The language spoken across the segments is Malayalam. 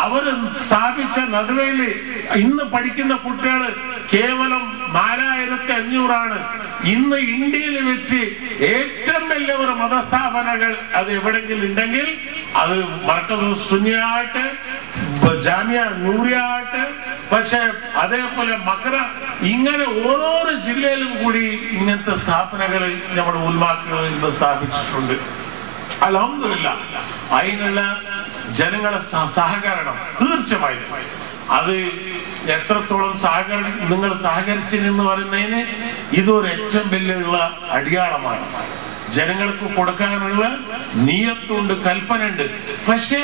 അവർ സ്ഥാപിച്ച നദ്വയില് ഇന്ന് പഠിക്കുന്ന കുട്ടികൾ കേവലം 4500 ഇന്ന് ഇന്ത്യയിൽ വെച്ച് ഏറ്റവും വലിയ ഒരു മതസ്ഥാപനങ്ങൾ അത് എവിടെങ്കിലും ഉണ്ടെങ്കിൽ അത് മർക്കസുൽ സുന്നിയായിട്ട്, ജാമിയ നൂറിയായിട്ട്, പക്ഷെ അതേപോലെ മക്ര, ഇങ്ങനെ ഓരോരോ ജില്ലയിലും കൂടി ഇങ്ങനത്തെ സ്ഥാപനങ്ങൾ നമ്മുടെ ഉൽമാക്കൾ ഇന്ന് സ്ഥാപിച്ചിട്ടുണ്ട്. അൽഹംദുലില്ലാഹ് അതിനുള്ള ജനങ്ങളെ സഹകരണം തീർച്ചയായും അത് എത്രത്തോളം നിങ്ങൾ സഹകരിച്ചെന്ന് പറയുന്നതിന് ഇതൊരു ഏറ്റവും വലിയുള്ള അടിയാളമാണ്. ജനങ്ങൾക്ക് കൊടുക്കാനുള്ള നിയത്തുണ്ട്, കൽപ്പന ഉണ്ട്. പക്ഷെ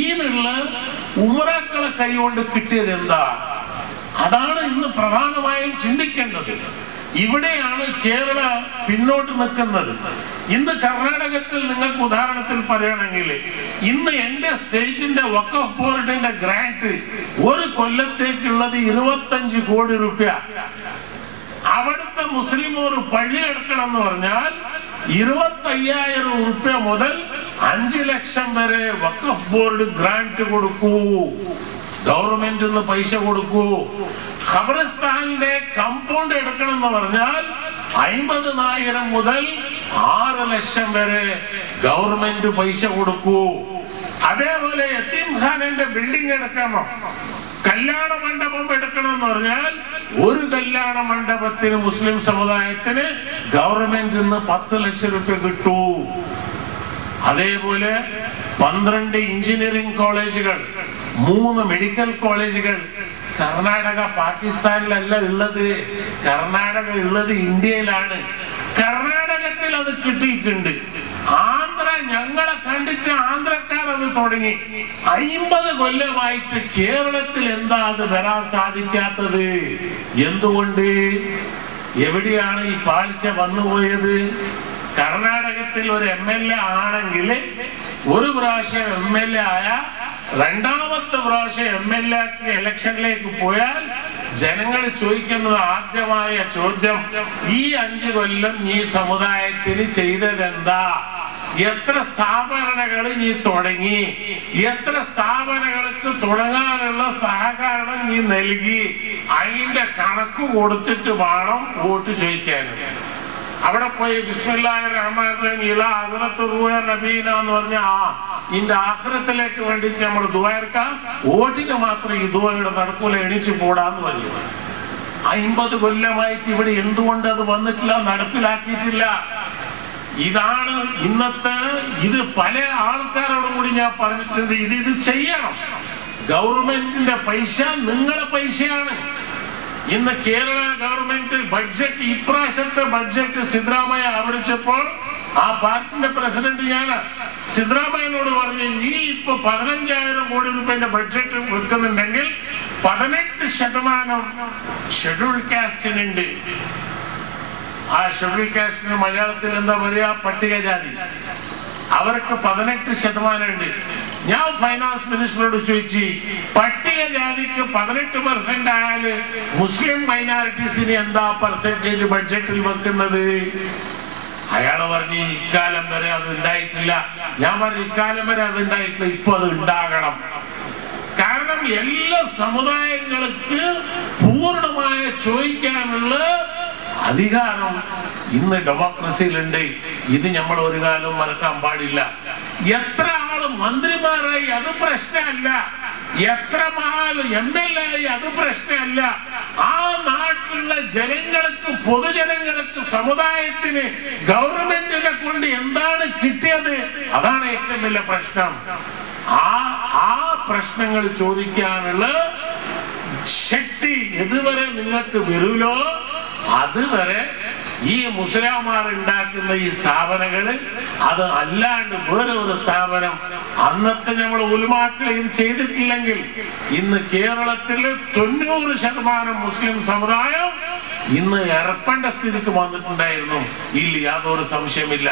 ഈനുള്ള ഉമറാക്കളെ കൈകൊണ്ട് കിട്ടിയത് എന്താ? അതാണ് ഇന്ന് പ്രധാനമായും ചിന്തിക്കേണ്ടത്. ഇവിടെയാണ് കേരള പിന്നോട്ട് നിൽക്കുന്നത്. ഇന്ന് കർണാടകത്തിൽ നിങ്ങൾക്ക് ഉദാഹരണത്തിൽ പറയുകയാണെങ്കിൽ ഇന്ന് എന്റെ സ്റ്റേറ്റിന്റെ വഖഫ് ബോർഡിന്റെ ഗ്രാന്റ് ഒരു കൊല്ലത്തേക്കുള്ളത് 25 കോടി രൂപ. അവിടുത്തെ മുസ്ലിം ഒരു പള്ളി എടുക്കണം എന്ന് പറഞ്ഞാൽ 25,000 രൂപ മുതൽ 5 ലക്ഷം വരെ വഖഫ് ബോർഡ് ഗ്രാന്റ് കൊടുക്കൂ, ഗവൺമെന്റിന് പൈസ കൊടുക്കൂ. ഖബർസ്ഥാനിന്റെ കമ്പൗണ്ട് എടുക്കണം എന്ന് പറഞ്ഞാൽ 50,000 മുതൽ 6 ലക്ഷം വരെ ഗവൺമെന്റ് പൈസ കൊടുക്കൂ. അതേപോലെ യതീംഖാനന്റെ ബിൽഡിംഗ് എടുക്കണം, കല്യാണ മണ്ഡപം എടുക്കണം എന്ന് പറഞ്ഞാൽ ഒരു കല്യാണ മണ്ഡപത്തിന് മുസ്ലിം സമുദായത്തിന് ഗവൺമെന്റിന് 10 ലക്ഷം രൂപ കിട്ടൂ. അതേപോലെ 12 എഞ്ചിനീയറിംഗ് കോളേജുകൾ, 3 മെഡിക്കൽ കോളേജുകൾ. കർണാടക പാകിസ്ഥാനിലല്ല ഉള്ളത്, കർണാടക ഉള്ളത് ഇന്ത്യയിലാണ്. കർണാടകത്തിൽ അത് കിട്ടിയിട്ടുണ്ട്. ആന്ധ്ര ഞങ്ങളെ കണ്ടിട്ട് ആന്ധ്രക്കാർ അത് തുടങ്ങി. 50 കൊല്ലമായിട്ട് കേരളത്തിൽ എന്താ അത് വരാൻ സാധിക്കാത്തത്? എന്തുകൊണ്ട്? എവിടെയാണ് ഈ പാളിച്ച വന്നുപോയത്? കർണാടകത്തിൽ ഒരു MLA ആണെങ്കിൽ ഒരു പ്രാവശ്യം MLA ആയ രണ്ടാമത്തെ പ്രാവശ്യം MLA ഇലക്ഷനിലേക്ക് പോയാൽ ജനങ്ങൾ ചോദിക്കുന്നത് ആദ്യമായ ചോദ്യം, ഈ 5 കൊല്ലം ഈ സമുദായത്തിന് ചെയ്തതെന്താ? എത്ര സ്ഥാപനങ്ങൾ നീ തുടങ്ങി? എത്ര സ്ഥാപനങ്ങൾക്ക് തുടങ്ങാനുള്ള സഹകരണം നീ നൽകി? അതിന്റെ കണക്ക് കൊടുത്തിട്ട് വേണം വോട്ട് ചോദിക്കാൻ. അവിടെ പോയി ബിസ്മില്ലാഹിർ റഹ്മാനിർ റഹീം ഇലാ ഹദ്റത്ത് റൂഹ നബീന എന്ന് പറഞ്ഞ ഇതിന്റെ ആഖിറത്തിലേക്ക് വേണ്ടിട്ട് നമ്മൾ ദുആർക്കാം, വോട്ടിന് മാത്രം ഈ ദുആയുടെ നടക്കൂല, എണിച്ചു പോടാന്ന് പറഞ്ഞു. 50 കൊല്ലമായിട്ട് ഇവിടെ എന്തുകൊണ്ട് അത് വന്നിട്ടില്ല, നടപ്പിലാക്കിയിട്ടില്ല? ഇതാണ് ഇന്നത്തെ ഇത്. പല ആൾക്കാരോടും കൂടി ഞാൻ പറഞ്ഞിട്ടുണ്ട്, ഇത് ചെയ്യണം. ഗവൺമെന്റിന്റെ പൈസ നിങ്ങളെ പൈസയാണ്. ഇന്ന് കേരള ഗവൺമെന്റ് ബഡ്ജറ്റ്, ഇപ്രാവശ്യത്തെ ബഡ്ജറ്റ് സിദ്ധരാമയ്യ അവതരിച്ചപ്പോൾ ആ പാർട്ടിന്റെ പ്രസിഡന്റ് ഞാൻ സിദ്ധരാമയ്യനോട് പറഞ്ഞു, നീ ഇപ്പൊ 15,000 കോടി രൂപയുടെ ബഡ്ജറ്റ് വെക്കുന്നുണ്ടെങ്കിൽ 18% ഷെഡ്യൂൾ കാസ്റ്റിനുണ്ട്. ആ ഷെഡ്യൂൾ കാസ്റ്റിന് മലയാളത്തിൽ എന്താ പറയാ? പട്ടികജാതി. അവർക്ക് 18% ഉണ്ട്. ഞാൻ ഫൈനാൻസ് മിനിസ്റ്ററോട് ചോദിച്ചു, പട്ടികജാതിക്ക് 18% ആയാല് മുസ്ലിം മൈനോറിറ്റീസിന് എന്താ പെർസെന്റേജ് ബഡ്ജറ്റിൽ വെക്കുന്നത്? അയാള് പറഞ്ഞു, ഇക്കാലം വരെ അത് ഉണ്ടായിട്ടില്ല. ഞാൻ പറഞ്ഞു, ഇക്കാലം വരെ അത് ഉണ്ടായിട്ടില്ല, ഇപ്പൊ അത് ഉണ്ടാകണം. കാരണം എല്ലാ സമുദായങ്ങൾക്ക് പൂർണ്ണമായ ചോദിക്കാനുള്ള അധികാരം ഇന്ന് ഡെമോക്രസിയിലുണ്ട്. ഇത് നമ്മൾ ഒരു കാലം മറക്കാൻ പാടില്ല. എത്ര ആള് മന്ത്രിമാരായി അത് പ്രശ്നമല്ല, എത്ര ആള് MLA ആയി അത് പ്രശ്നമല്ല. ആ നാട്ടിലുള്ള ജനങ്ങൾക്ക്, പൊതുജനങ്ങൾക്ക്, സമുദായത്തിന് ഗവൺമെന്റിനെ കൊണ്ട് എന്താണ് കിട്ടിയത്? അതാണ് ഏറ്റവും വലിയ പ്രശ്നം. ആ പ്രശ്നങ്ങൾ ചോദിക്കാനുള്ള ശക്തി എതുവരെ നിങ്ങൾക്ക് വരൂലോ അതുവരെ ഈ മുസ്ലിംമാർ ഉണ്ടാക്കുന്ന ഈ സ്ഥാപനങ്ങള് അത് അല്ലാണ്ട് വേറെ ഒരു സ്ഥാപനം അന്നത്തെ നമ്മൾ ഉലമാക്കൾ ഇത് ചെയ്തിട്ടില്ലെങ്കിൽ ഇന്ന് കേരളത്തില് 90% മുസ്ലിം സമുദായം ഇന്ന് ഇറപ്പേണ്ട സ്ഥിതിക്ക് വന്നിട്ടുണ്ടായിരുന്നു. ഇല്ല, യാതൊരു സംശയമില്ല.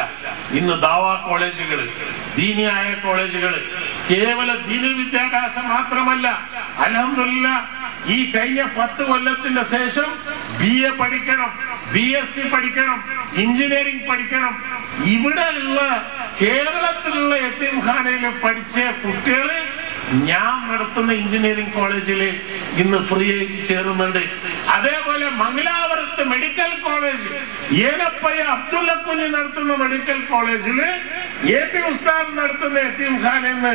ഇന്ന് ദാവാ കോളേജുകള്, ദീനിയായ കോളേജുകള്, കേവല ദീനി വിദ്യാഭ്യാസം മാത്രമല്ല, അൽഹംദുലില്ലാഹ് ഈ കഴിഞ്ഞ 10 കൊല്ലത്തിന്റെ ശേഷം BA പഠിക്കണം, BSc പഠിക്കണം, എഞ്ചിനീയറിംഗ് പഠിക്കണം, ഇവിടെയുള്ള കേരളത്തിലുള്ള യതീംഖാനയിൽ പഠിച്ച കുട്ടികള് ഞാൻ നടത്തുന്ന എഞ്ചിനീയറിംഗ് കോളേജിൽ ഇന്ന് ഫ്രീ ആയിട്ട് ചേരുന്നുണ്ട്. അതേപോലെ മംഗലാപുരത്ത് മെഡിക്കൽ കോളേജ്, ഏനപ്പയ്യ അബ്ദുള്ള കുഞ്ഞ് നടത്തുന്ന മെഡിക്കൽ കോളേജില് AP ഉസ്താദ് നടത്തുന്ന യതീംഖാനയിൽ നിന്ന്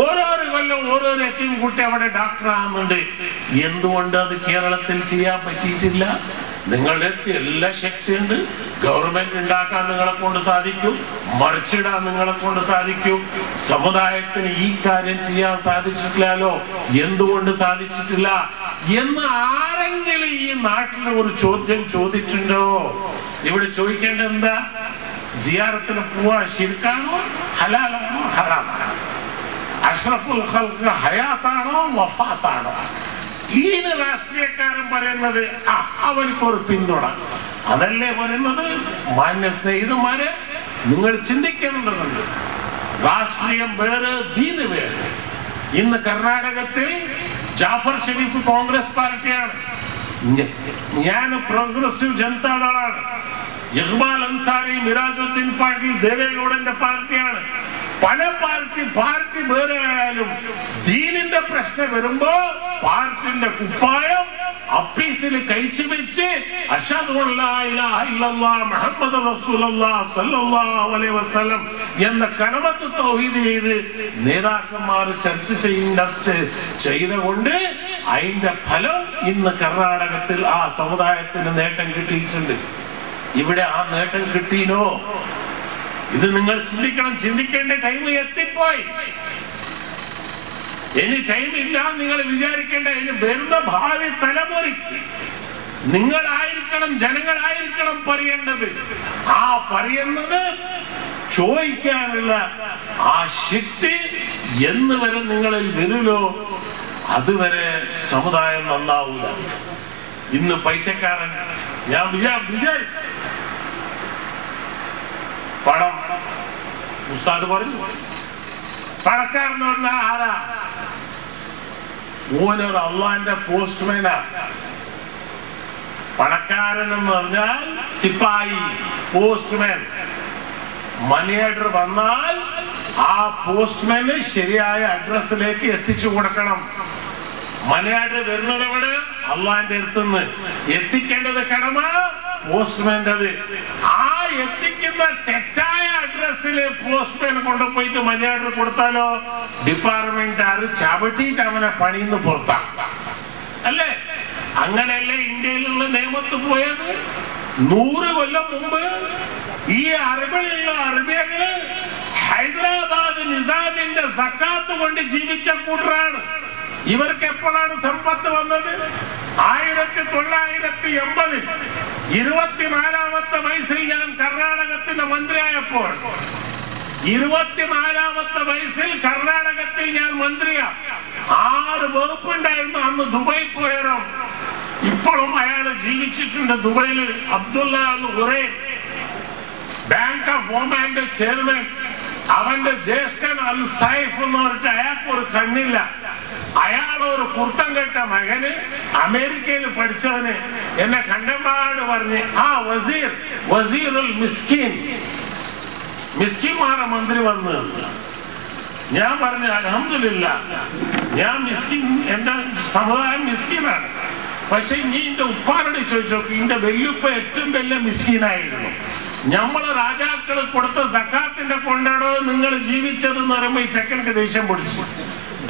ഓരോരോ കൊല്ലം ഓരോരോ യതീം കുട്ടി അവിടെ ഡോക്ടർ ആകുന്നുണ്ട്. എന്തുകൊണ്ട് അത് കേരളത്തിൽ ചെയ്യാൻ പറ്റിയിട്ടില്ല? നിങ്ങളുടെ അടുത്ത് എല്ലാ ശക്തിയുണ്ട്. ഗവൺമെന്റ് ഉണ്ടാക്കാൻ നിങ്ങളെ കൊണ്ട് സാധിക്കും, മറിച്ചിടാൻ നിങ്ങളെ കൊണ്ട് സാധിക്കും. സമുദായത്തിന് ഈ കാര്യം ചെയ്യാൻ സാധിച്ചിട്ടില്ലല്ലോ, എന്തുകൊണ്ട് സാധിച്ചിട്ടില്ല എന്ന് ആരെങ്കിലും ഈ നാട്ടിൽ ഒരു ചോദ്യം ചോദിച്ചിട്ടുണ്ടോ? ഇവിടെ ചോദിക്കേണ്ടത് എന്താ? സിയാറത്തിന് പോവാ ശിർക്കാണോ, ഹലാലാണോ, ഹറാമാണോ? അഷ്റഫുൽ ഖൽഖ് ഹയാത്താണോ, വഫാത്താണോ? ഈ രാഷ്ട്രീയക്കാരൻ പറയുന്നത് അവനക്കൊരു പിന്തുണ, അതല്ലേ പറയുന്നത്? മാന്യ സ്നേഹിതന്മാരെ, നിങ്ങൾ ചിന്തിക്കേണ്ടതുണ്ട്. രാഷ്ട്രീയം വേറെ, ദീന് വേറെ. ഇന്ന് കർണാടകത്തിൽ ജാഫർ ഷെരീഫ് കോൺഗ്രസ് പാർട്ടിയാണ്, ഞാൻ പ്രോഗ്രസീവ് ജനതാദളാണ്. ഇഖ്ബാൽ അൻസാരി, മിരാജുദ്ദീൻ പാട്ടീൽ ദേവേഗൌഡന്റെ പാർട്ടിയാണ്. പല പാർട്ടി വേറെ ആയാലും ദീനിന്റെ പ്രശ്നം വരുമ്പോ പാർട്ടിന്റെ കുപ്പായം അപ്പീസിൽ കഴിച്ചു വെച്ച് അശ്ഹദു അല്ലാ ഇലാഹ ഇല്ലല്ലാഹ് മുഹമ്മദ് റസൂലുള്ളാഹ് സ്വല്ലല്ലാഹു അലൈഹി വസല്ലം എന്ന കലിമത്ത് തൗഹീദ് ചെയ്ത് നേതാക്കന്മാർ ചർച്ച ചെയ്തുകൊണ്ട് അതിന്റെ ഫലം ഇന്ന് കർണാടകത്തിൽ ആ സമുദായത്തിന് നേട്ടം കിട്ടിയിട്ടുണ്ട്. ഇവിടെ ആ നേട്ടം കിട്ടിയോ? ഇത് നിങ്ങൾ ചിന്തിക്കണം. ചിന്തിക്കേണ്ട ടൈം എത്തിപ്പോയി. ഇനി ടൈം ഇല്ല നിങ്ങൾ വിചാരിക്കേണ്ട. ഇനി വരുന്ന ഭാവി തലമുറയ്ക്ക് നിങ്ങളായിരിക്കണം, ജനങ്ങളായിരിക്കണം പറയേണ്ടത്. ആ പറയുന്നത് ചോദിക്കാനുള്ള ആ ശക്തി എന്ന് വരെ നിങ്ങളിൽ വരില്ലോ, അതുവരെ സമുദായം നന്നാവൂല. ഇന്ന് പൈസക്കാരൻ, ഞാൻ വിചാരിക്കും പണം, ഉസ്താദ് പറഞ്ഞു പണക്കാരന് പറഞ്ഞ ആരാ? ഓനൊരു അള്ളാന്റെ പോസ്റ്റ്മാനാ. പണക്കാരൻ എന്ന് പറഞ്ഞാൽ സിപ്പായി, പോസ്റ്റ്മാൻ. മണി ഓർഡർ വന്നാൽ ആ പോസ്റ്റ്മാന് ശരിയായ അഡ്രസ്സിലേക്ക് എത്തിച്ചു കൊടുക്കണം. മണി ഓർഡർ വരുന്നത് എവിടെ? അള്ളാന്റെ അടുത്തുനിന്ന്. എത്തിക്കേണ്ടത് കടമ പോസ്റ്റ്മാൻ്റെത്. ആ എത്തിക്കുന്ന തെറ്റായ അഡ്രസ്സില് പോസ്റ്റ്മാൻ കൊണ്ടുപോയിട്ട് മണി ഓർഡർ കൊടുത്താലോ ഡിപ്പാർട്ട്മെന്റുകാര് ചവിട്ടിയിട്ട് അവനെ പണിന്ന് പുറത്താക്കാം, അല്ലേ? അങ്ങനെയല്ലേ ഇന്ത്യയിലുള്ള നിയമത്ത് പോയത്? 100 കൊല്ലം മുമ്പ് ഈ അറബിലുള്ള അറബികള് ഹൈദരാബാദ് നിസാമിന്റെ സക്കാത്ത് കൊണ്ട് ജീവിച്ച കൂട്ടരാണ്. ഇവർക്ക് എപ്പോഴാണ് സമ്പത്ത് വന്നത്? 1980 24ാമത്തെ വയസ്സിൽ ഞാൻ കർണാടകത്തിന്റെ മന്ത്രിയായപ്പോൾ, 24ാമത്തെ വയസ്സിൽ കർണാടകത്തിൽ ഞാൻ മന്ത്രിയാ. 6 വകുപ്പുണ്ടായിരുന്നു. അന്ന് ദുബായ് പോയവരും ഇപ്പോഴും അയാൾ ജീവിച്ചിട്ടുണ്ട് ദുബൈയില്. അബ്ദുള്ള അൽ ഖുറൈൻ, ബാങ്ക് ഓഫ് ഒമാന്റെ ചെയർമാൻ. അവന്റെ ജ്യേഷ്ഠൻ അൽ സൈഫ് എന്ന് പറഞ്ഞിട്ട് അയാൾക്ക് ഒരു കണ്ണില്ല. അയാളൊരു കുർത്തം കെട്ട മകന്, അമേരിക്കയിൽ പഠിച്ചവന് എന്നെ കണ്ടപാട് പറഞ്ഞ് ആ വസീറുൽ മിസ്കിന്മാരെ മന്ത്രി വന്ന്. ഞാൻ പറഞ്ഞു അൽഹംദുലില്ലാ, ഞാൻ മിസ്കിൻ, എന്റെ സമുദായം മിസ്കിനാണ്. പക്ഷെ നീ എന്റെ ഉപ്പാനോട് ചോദിച്ചു നോക്കി, എന്റെ വല്യുപ്പ ഏറ്റവും വലിയ മിസ്കിനായിരുന്നു. നമ്മള് രാജാക്കള് കൊടുത്ത സക്കാത്തിന്റെ കൊണ്ടാണോ നിങ്ങൾ ജീവിച്ചതെന്ന് പറയുമ്പോ ഈ ചെക്കനക്ക് ദേഷ്യം പിടിച്ചു.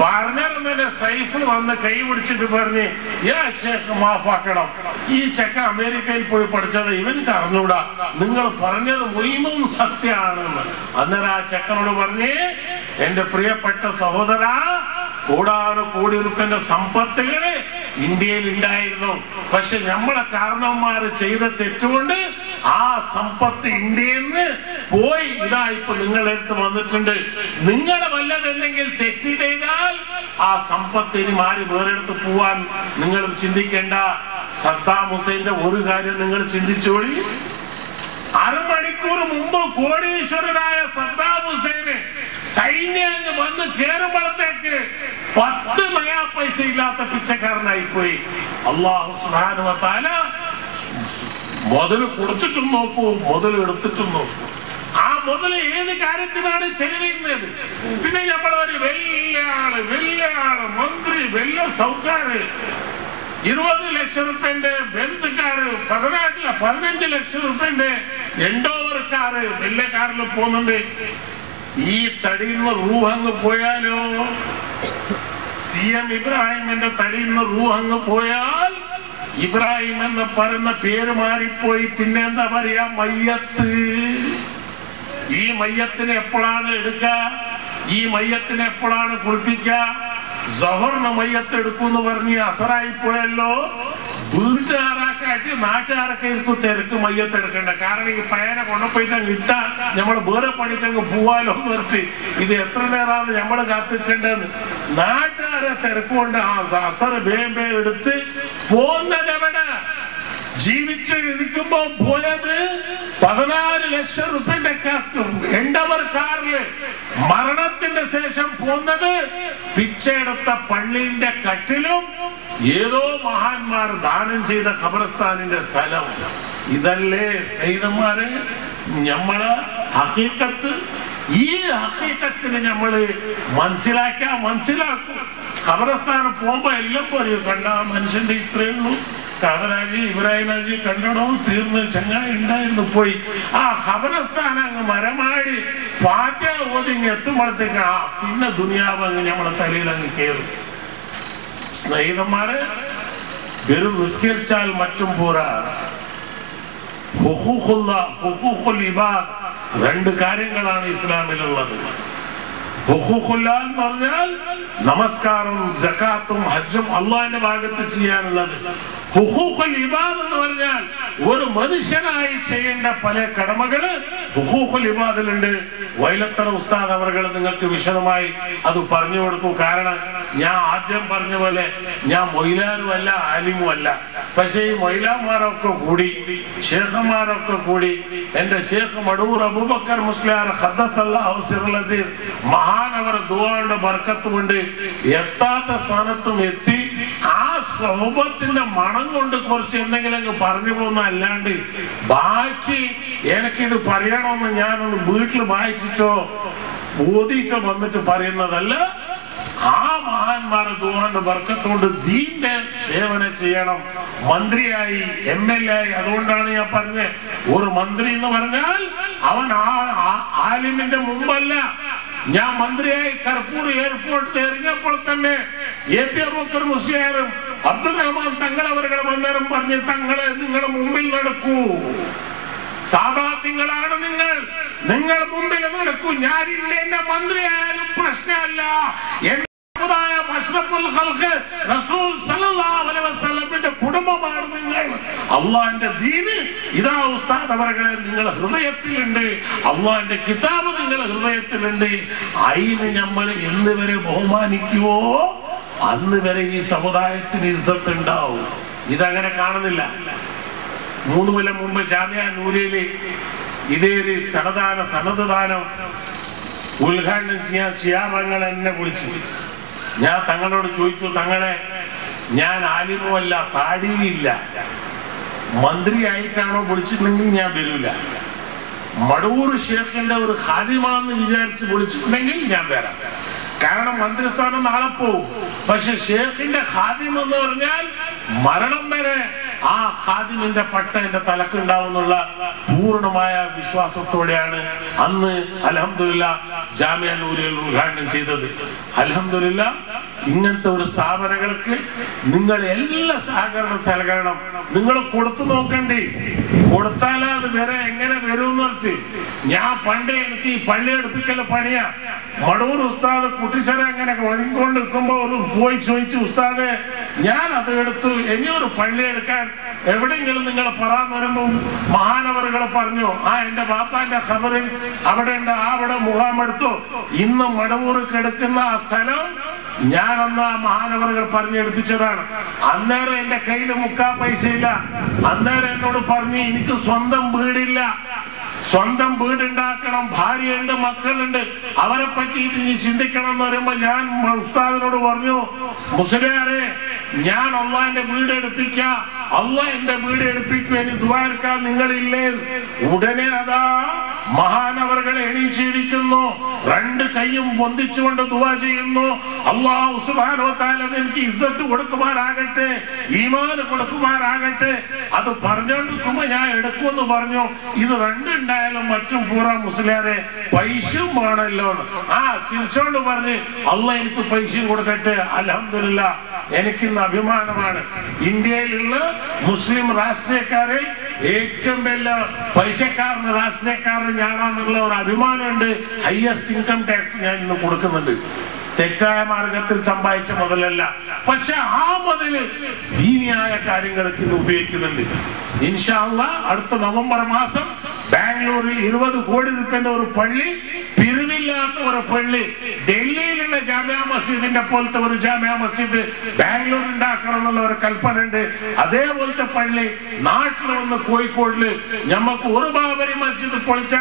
പറഞ്ഞാൽ സൈഫ് വന്ന് കൈ പിടിച്ചിട്ട് പറഞ്ഞ് യാ ഷേഖ് മാഫാക്കണം, ഈ ചെക്ക അമേരിക്കയിൽ പോയി പഠിച്ചത് ഇവനക്ക് അറിഞ്ഞൂടാ, നിങ്ങൾ പറഞ്ഞത് മുഴുവൻ സത്യമാണെന്ന്. അന്നേരം ആ ചെക്കനോട് പറഞ്ഞ് എന്റെ പ്രിയപ്പെട്ട സഹോദര, കോടാനുകോടി റുപ്യന്റെ സമ്പത്തുകള് ഇന്ത്യയിൽ ഉണ്ടായിരുന്നു. പക്ഷെ നമ്മളെ കാരണവന്മാര് ചെയ്ത തെറ്റുകൊണ്ട് ആ സമ്പത്ത് ഇന്ത്യയിൽ നിന്ന് പോയി. ഇതാ ഇപ്പൊ നിങ്ങളുടെ അടുത്ത് വന്നിട്ടുണ്ട്. നിങ്ങളെ വല്ലതെന്തെങ്കിൽ തെറ്റ് ചെയ്താൽ ആ സമ്പത്ത് ഇനി മാറി വേറെടുത്ത് പോവാൻ നിങ്ങളും ചിന്തിക്കേണ്ട. സദ്ദാം ഹുസൈന്റെ ഒരു കാര്യം നിങ്ങൾ ചിന്തിച്ചോളി. 6 മണിക്കൂർ മുമ്പ് കോടീശ്വരനായ സദ്ദാം ഹുസൈന് സൈന്യം വന്ന് കേറുമ്പോഴത്തേക്ക് 10 നയാ പൈസ ഇല്ലാത്ത പിച്ചക്കാരനായി പോയി. അല്ലാഹു സുബ്ഹാനഹു വ തആല മുതൽ കൊടുത്തിട്ടും നോക്കൂ, മുതൽ എടുത്തിട്ടും നോക്കൂ. ആ മുതൽ ഏത് കാര്യത്തിനാണ് ചെലവഴിക്കുന്നത്? പിന്നെ നമ്മളൊരു വലിയ ആള് മന്ത്രി, വലിയ സൗകാര്, 20 ലക്ഷം റുപ്യന്റെ ബെൻസ് കാറ്, 15 ലക്ഷം റുപ്യന്റെ എൻഡോവർ കാറ്, വലിയ കാറിൽ പോകുന്നുണ്ട്. ഈ തടിയുന്ന റൂഹ് അങ്ങ് പോയാലോ? CM ഇബ്രാഹിമിന്റെ തടിയുന്ന റൂഹ് അങ്ങ് പോയാൽ ഇബ്രാഹിം എന്ന് പറയുന്ന പേര് മാറിപ്പോയി. പിന്നെ എന്താ പറയാ? മയ്യത്ത്. ഈ മയ്യത്തിനെ എപ്പോഴാണ് എടുക്ക? ഈ മയ്യത്തിനെ എപ്പോഴാണ് കുളിപ്പിക്ക? സഹറിന് മയ്യത്ത് എടുക്കുമെന്ന് പറഞ്ഞ് അസറായി പോയല്ലോ. വീട്ടുകാരാക്കാട്ടി നാട്ടുകാരൊക്കെ ഇരിക്കും തിരക്ക് മയ്യത്ത് എടുക്കണ്ട. കാരണം ഈ പയനെ കൊണ്ടുപോയിട്ട് അങ്ങ് ഇട്ടാ നമ്മള് വേറെ പണിക്കങ്ങ് പോവാലോ എന്ന് പറഞ്ഞിട്ട് ഇത് എത്ര നേരമാണ് നമ്മൾ കാത്തിരിക്കേണ്ടതെന്ന് നാട്ടുകാരെ തിരക്കുകൊണ്ട് ആ അസർ വേമ്പേ എടുത്ത് പോകുന്നത് എവിടെ? ജീവിച്ചിരിക്കുമ്പോ പോയത് 14 ലക്ഷം റുപ്യന്റെ എൻഡവർ കാറില്. മരണത്തിന്റെ ശേഷം പോകുന്നത് പിച്ചെടുത്ത പള്ളിന്റെ കട്ടിലും ഏതോ മഹാന്മാർ ദാനം ചെയ്ത ഖബർസ്ഥാനിന്റെ സ്ഥലം. ഇതല്ലേ സ്നേഹിതന്മാരെ നമ്മള് ഹഖീഖത്ത്? ഈ ഹഖീഖത്തിന് നമ്മള് മനസ്സിലാക്കും. ഖബർസ്ഥാനം പോകുമ്പോ എല്ലാം പറയും, കണ്ട മനുഷ്യന്റെ ഇത്രയുള്ളൂ, കാതരാജി ഇബ്രാഹിം ഹാജി കണ്ടടോ, തീർന്ന് ചങ്ങായി ഉണ്ടായിരുന്നു പോയി. ആ ഖബർസ്ഥാനം അങ്ങ് മരമാടി ഫാത്തിഹ ഓതി ഇങ്ങ് എത്തുമ്പോഴത്തേക്ക് പിന്നെ ദുനിയാവ് അങ്ങ് നമ്മളെ തലയിൽ അങ്ങ് കയറും. സ്നേഹിതന്മാരെ, വെറും നിസ്കരിച്ചാൽ മറ്റും പോരാ. ഹുഖൂഖുൽ ഇബാദ്, 2 കാര്യങ്ങളാണ് ഇസ്ലാമിലുള്ളത്. ഹുഖൂഖുല്ലാ എന്ന് പറഞ്ഞാൽ നമസ്കാരം, സകാത്തും ഹജ്ജും അള്ളാഹിന്റെ ഭാഗത്ത് ചെയ്യാനുള്ളത്. ഹുഖൂഖുൽ ഇബാദ് എന്ന് പറഞ്ഞാൽ ഒരു മനുഷ്യനായി ചെയ്യേണ്ട പല കടമകള് ഹുഖൂഖുൽ ഇബാദിലുണ്ട്. വൈലത്തറ ഉസ്താദ് അവർകൾ നിങ്ങൾക്ക് വിശദമായി അത് പറഞ്ഞു കൊടുക്കും. കാരണം ഞാൻ ആദ്യം പറഞ്ഞ പോലെ ഞാൻ മൊയ്ലാനും അല്ല ആലിമും അല്ല. പക്ഷെ ഈ മൊയ്ലാന്മാരൊക്കെ കൂടി ഷേഖന്മാരൊക്കെ കൂടി എന്റെ ഷേഖ് മടൂർ അബൂബക്കർ മുസ്ലിയാർ ഖദ്ദസല്ലാഹു സിറുൽ അസീസ് മഹാനവർ ദുആയുടെ ബർക്കത്ത് കൊണ്ട് എത്താത്ത സ്ഥാനത്തും എത്തി. ആ സ്വഭാവത്തിന്റെ മണം കൊണ്ട് കുറച്ച് എന്തെങ്കിലും പറഞ്ഞു പോകുന്ന അല്ലാണ്ട് ബാക്കി എനിക്കിത് പറയണമെന്ന് ഞാനൊന്ന് വീട്ടിൽ വായിച്ചിട്ടോ ഓതിയിട്ടോ വന്നിട്ട് പറയുന്നതല്ല. ആ മഹാന്മാരെ ദുആന്റെ ബർക്കത്ത് കൊണ്ട് ദീന്റെ സേവനം ചെയ്യണം. മന്ത്രിയായി MLA ആയി, അതുകൊണ്ടാണ് ഞാൻ പറഞ്ഞത് ഒരു മന്ത്രി എന്ന് പറഞ്ഞാൽ അവൻ ആലിമിന്റെ മുമ്പല്ല. ഞാൻ മന്ത്രിയായി കർപ്പൂർ എയർപോർട്ടിൽ ഇറങ്ങിയപ്പോൾ തന്നെ AP അബൂബക്കർ മുസ്ലിയാരും അബ്ദുൽ റഹ്മാൻ തങ്ങൾ അവരുടെ വന്നേരം പറഞ്ഞ്, തങ്ങളെ നിങ്ങളുടെ മുമ്പിൽ നടക്കൂ, സാദാത്യങ്ങളാണ് നിങ്ങൾ മുമ്പിൽ നടക്കൂ. ഞാനില്ല, എന്റെ മന്ത്രിയായാലും പ്രശ്നമല്ല. കുടുംബമാണ് നിങ്ങൾ. അള്ളാന്റെ ദീന് ഇതാ ഉസ്താദ് അവരെ നിങ്ങളുടെ ഹൃദയത്തിലുണ്ട്. അള്ളാന്റെ കിതാബ് നിങ്ങളുടെ ഹൃദയത്തിലുണ്ട്. അതിന് നമ്മൾ എന്ന് വരെ ബഹുമാനിക്കുവോ അന്ന് വരെ ഈ സമുദായത്തിന് ഇസ്സത്ത് ഉണ്ടാവും. ഇതങ്ങനെ കാണുന്നില്ല. 3 കൊല്ലം മുമ്പ് ജാമിഅ നൂരിയയില് ഇതേ സനത് ദാനം ഉദ്ഘാടനം ചെയ്യാൻ ശിയാബങ്ങൾ എന്നെ വിളിച്ചു. ഞാൻ തങ്ങളോട് ചോദിച്ചു, തങ്ങളെ ഞാൻ ആലിമുമല്ല, താടിയില്ല, മന്ത്രിയായിട്ടാണോ വിളിച്ചിട്ടുണ്ടെങ്കിൽ ഞാൻ വരില്ല. മടൂർ ഷേഖിന്റെ ഒരു ഖാദിമാന്ന് വിചാരിച്ച് വിളിച്ചിട്ടുണ്ടെങ്കിൽ ഞാൻ വരാം. കാരണം മന്ത്രിസ്ഥാനം നാളെ പോവും. പക്ഷെ ഷേഖിന്റെ ഖാദിം എന്ന് പറഞ്ഞാൽ മരണം വരെ ആ ഖാദിമിന്റെ പട്ട എന്റെ തലക്കുണ്ടാവുന്നുള്ള പൂർണ്ണമായ വിശ്വാസത്തോടെയാണ് അന്ന് അൽഹംദുലില്ലാഹ് ജാമിഅ നൂരിയൽ ഉദ്ഘാടനം ചെയ്തത്. അൽഹംദുലില്ലാഹ് ഇങ്ങനത്തെ ഒരു സ്ഥാപനങ്ങൾക്ക് നിങ്ങൾ എല്ലാ സഹകരണം നിങ്ങൾ കൊടുത്തു നോക്കണ്ടേ. കൊടുത്താലേ അത് വരെ എങ്ങനെ വരും പറഞ്ഞിട്ട് ഞാൻ പണ്ട് എനിക്ക് ഈ പള്ളി എടുപ്പിക്കൽ പണിയാ. മടൂർ ഉസ്താദ് കുട്ടിച്ചര അങ്ങനെ വഴിക്കൊണ്ട് നിൽക്കുമ്പോ ഒരു പോയി ചോദിച്ചു, ഉസ്താദെ ഞാൻ അത് എടുത്തു, ഇനിയൊരു പള്ളി എടുക്കാൻ എവിടെയെങ്കിലും നിങ്ങൾ പറയാൻ വരുമ്പോ മഹാനവറുകൾ പറഞ്ഞു, എന്റെ ബാപ്പാന്റെ ഖബറിൽ അവിടെ ഉണ്ട്, അവിടെ മുഖാമെടുത്തു. ഇന്ന് മടവൂർ കിടക്കുന്ന ആ സ്ഥലം ഞാനന്ന് ആ മഹാനവറുകൾ പറഞ്ഞെടുപ്പിച്ചതാണ്. അന്നേരം എന്റെ കയ്യിൽ മുക്കാ പൈസയില്ല. അന്നേരം എന്നോട് പറഞ്ഞു, എനിക്ക് സ്വന്തം വീടില്ല, സ്വന്തം വീടുണ്ടാക്കണം, ഭാര്യയുണ്ട്, മക്കളുണ്ട്, അവരെ പറ്റിയിട്ട് നീ ചിന്തിക്കണം എന്ന് പറയുമ്പോ ഞാൻ ഉസ്താദിനോട് പറഞ്ഞു, മുസ്ലിയാരെ ഞാൻ അള്ളാന്റെ വീട് എടുപ്പിക്കാം, അള്ളാഹ് എന്റെ വീട് എടുപ്പിക്കും, ഇനി ദുആ എടുക്കാൻ നിങ്ങളില്ലേ. ഉടനെ അതാ മഹാനവറുകൾ എണീച്ചിരിക്കുന്നു, രണ്ട് കൈയും പൊന്തിച്ചുകൊണ്ട് ദുആ ചെയ്യുന്നു. അല്ലാഹു സുബ്ഹാനഹു വ തആല എനിക്ക് ഇസ്സത്ത് കൊടുക്കുമാറാകട്ടെ, ഈമാൻ കൊടുക്കുമാറാകട്ടെ. അത് പറഞ്ഞോണ്ടിരിക്കുമ്പോ ഞാൻ എടുക്കുമെന്ന് പറഞ്ഞു. ഇത് രണ്ടുണ്ടായാലും മറ്റും പൂറ മുസ്ലിയാരെ പൈസയും വേണമല്ലോ. ചിരിച്ചോണ്ട് പറഞ്ഞ് അള്ളാഹ് എനിക്ക് പൈസയും കൊടുക്കട്ടെ. അൽഹംദുലില്ലാഹ്, എനിക്കിന്ന് അഭിമാനമാണ്. ഇന്ത്യയിലുള്ള മുസ്ലിം രാഷ്ട്രീയക്കാരിൽ ഏറ്റവും വലിയ പൈസക്കാരന് രാഷ്ട്രീയക്കാരന് ഞാനാന്നുള്ള ഒരു അഭിമാനമുണ്ട്. ഹയസ്റ്റ് ഇൻകം ടാക്സ് ഞാൻ ഇന്ന് കൊടുക്കുന്നുണ്ട്. തെറ്റായ മാർഗത്തിൽ സമ്പാദിച്ച മുതലല്ല, പക്ഷെ ആ മുതല് ദീനിയായ കാര്യങ്ങൾക്ക് ഇന്ന് ഉപയോഗിക്കുന്നുണ്ട്. ഇൻഷാ അല്ലാഹ് അടുത്ത നവംബർ മാസം ബാംഗ്ലൂരിൽ 20 കോടി രൂപയുടെ ഒരു പള്ളി, പിരിവില്ലാത്ത ഒരു പള്ളി, ഡൽഹിയിലുള്ള ജാമിയ മസ്ജിദിന്റെ പോലത്തെ ഒരു ജാമിയ മസ്ജിദ് ബാംഗ്ലൂർ ഉണ്ടാക്കണം എന്നുള്ള ഒരു കൽപ്പന ഉണ്ട്. അതേപോലത്തെ പള്ളി നാട്ടിൽ വന്ന് കോഴിക്കോടില് ഞമ്മക്ക് ഒരു ബാബരി മസ്ജിദ് പൊളിച്ച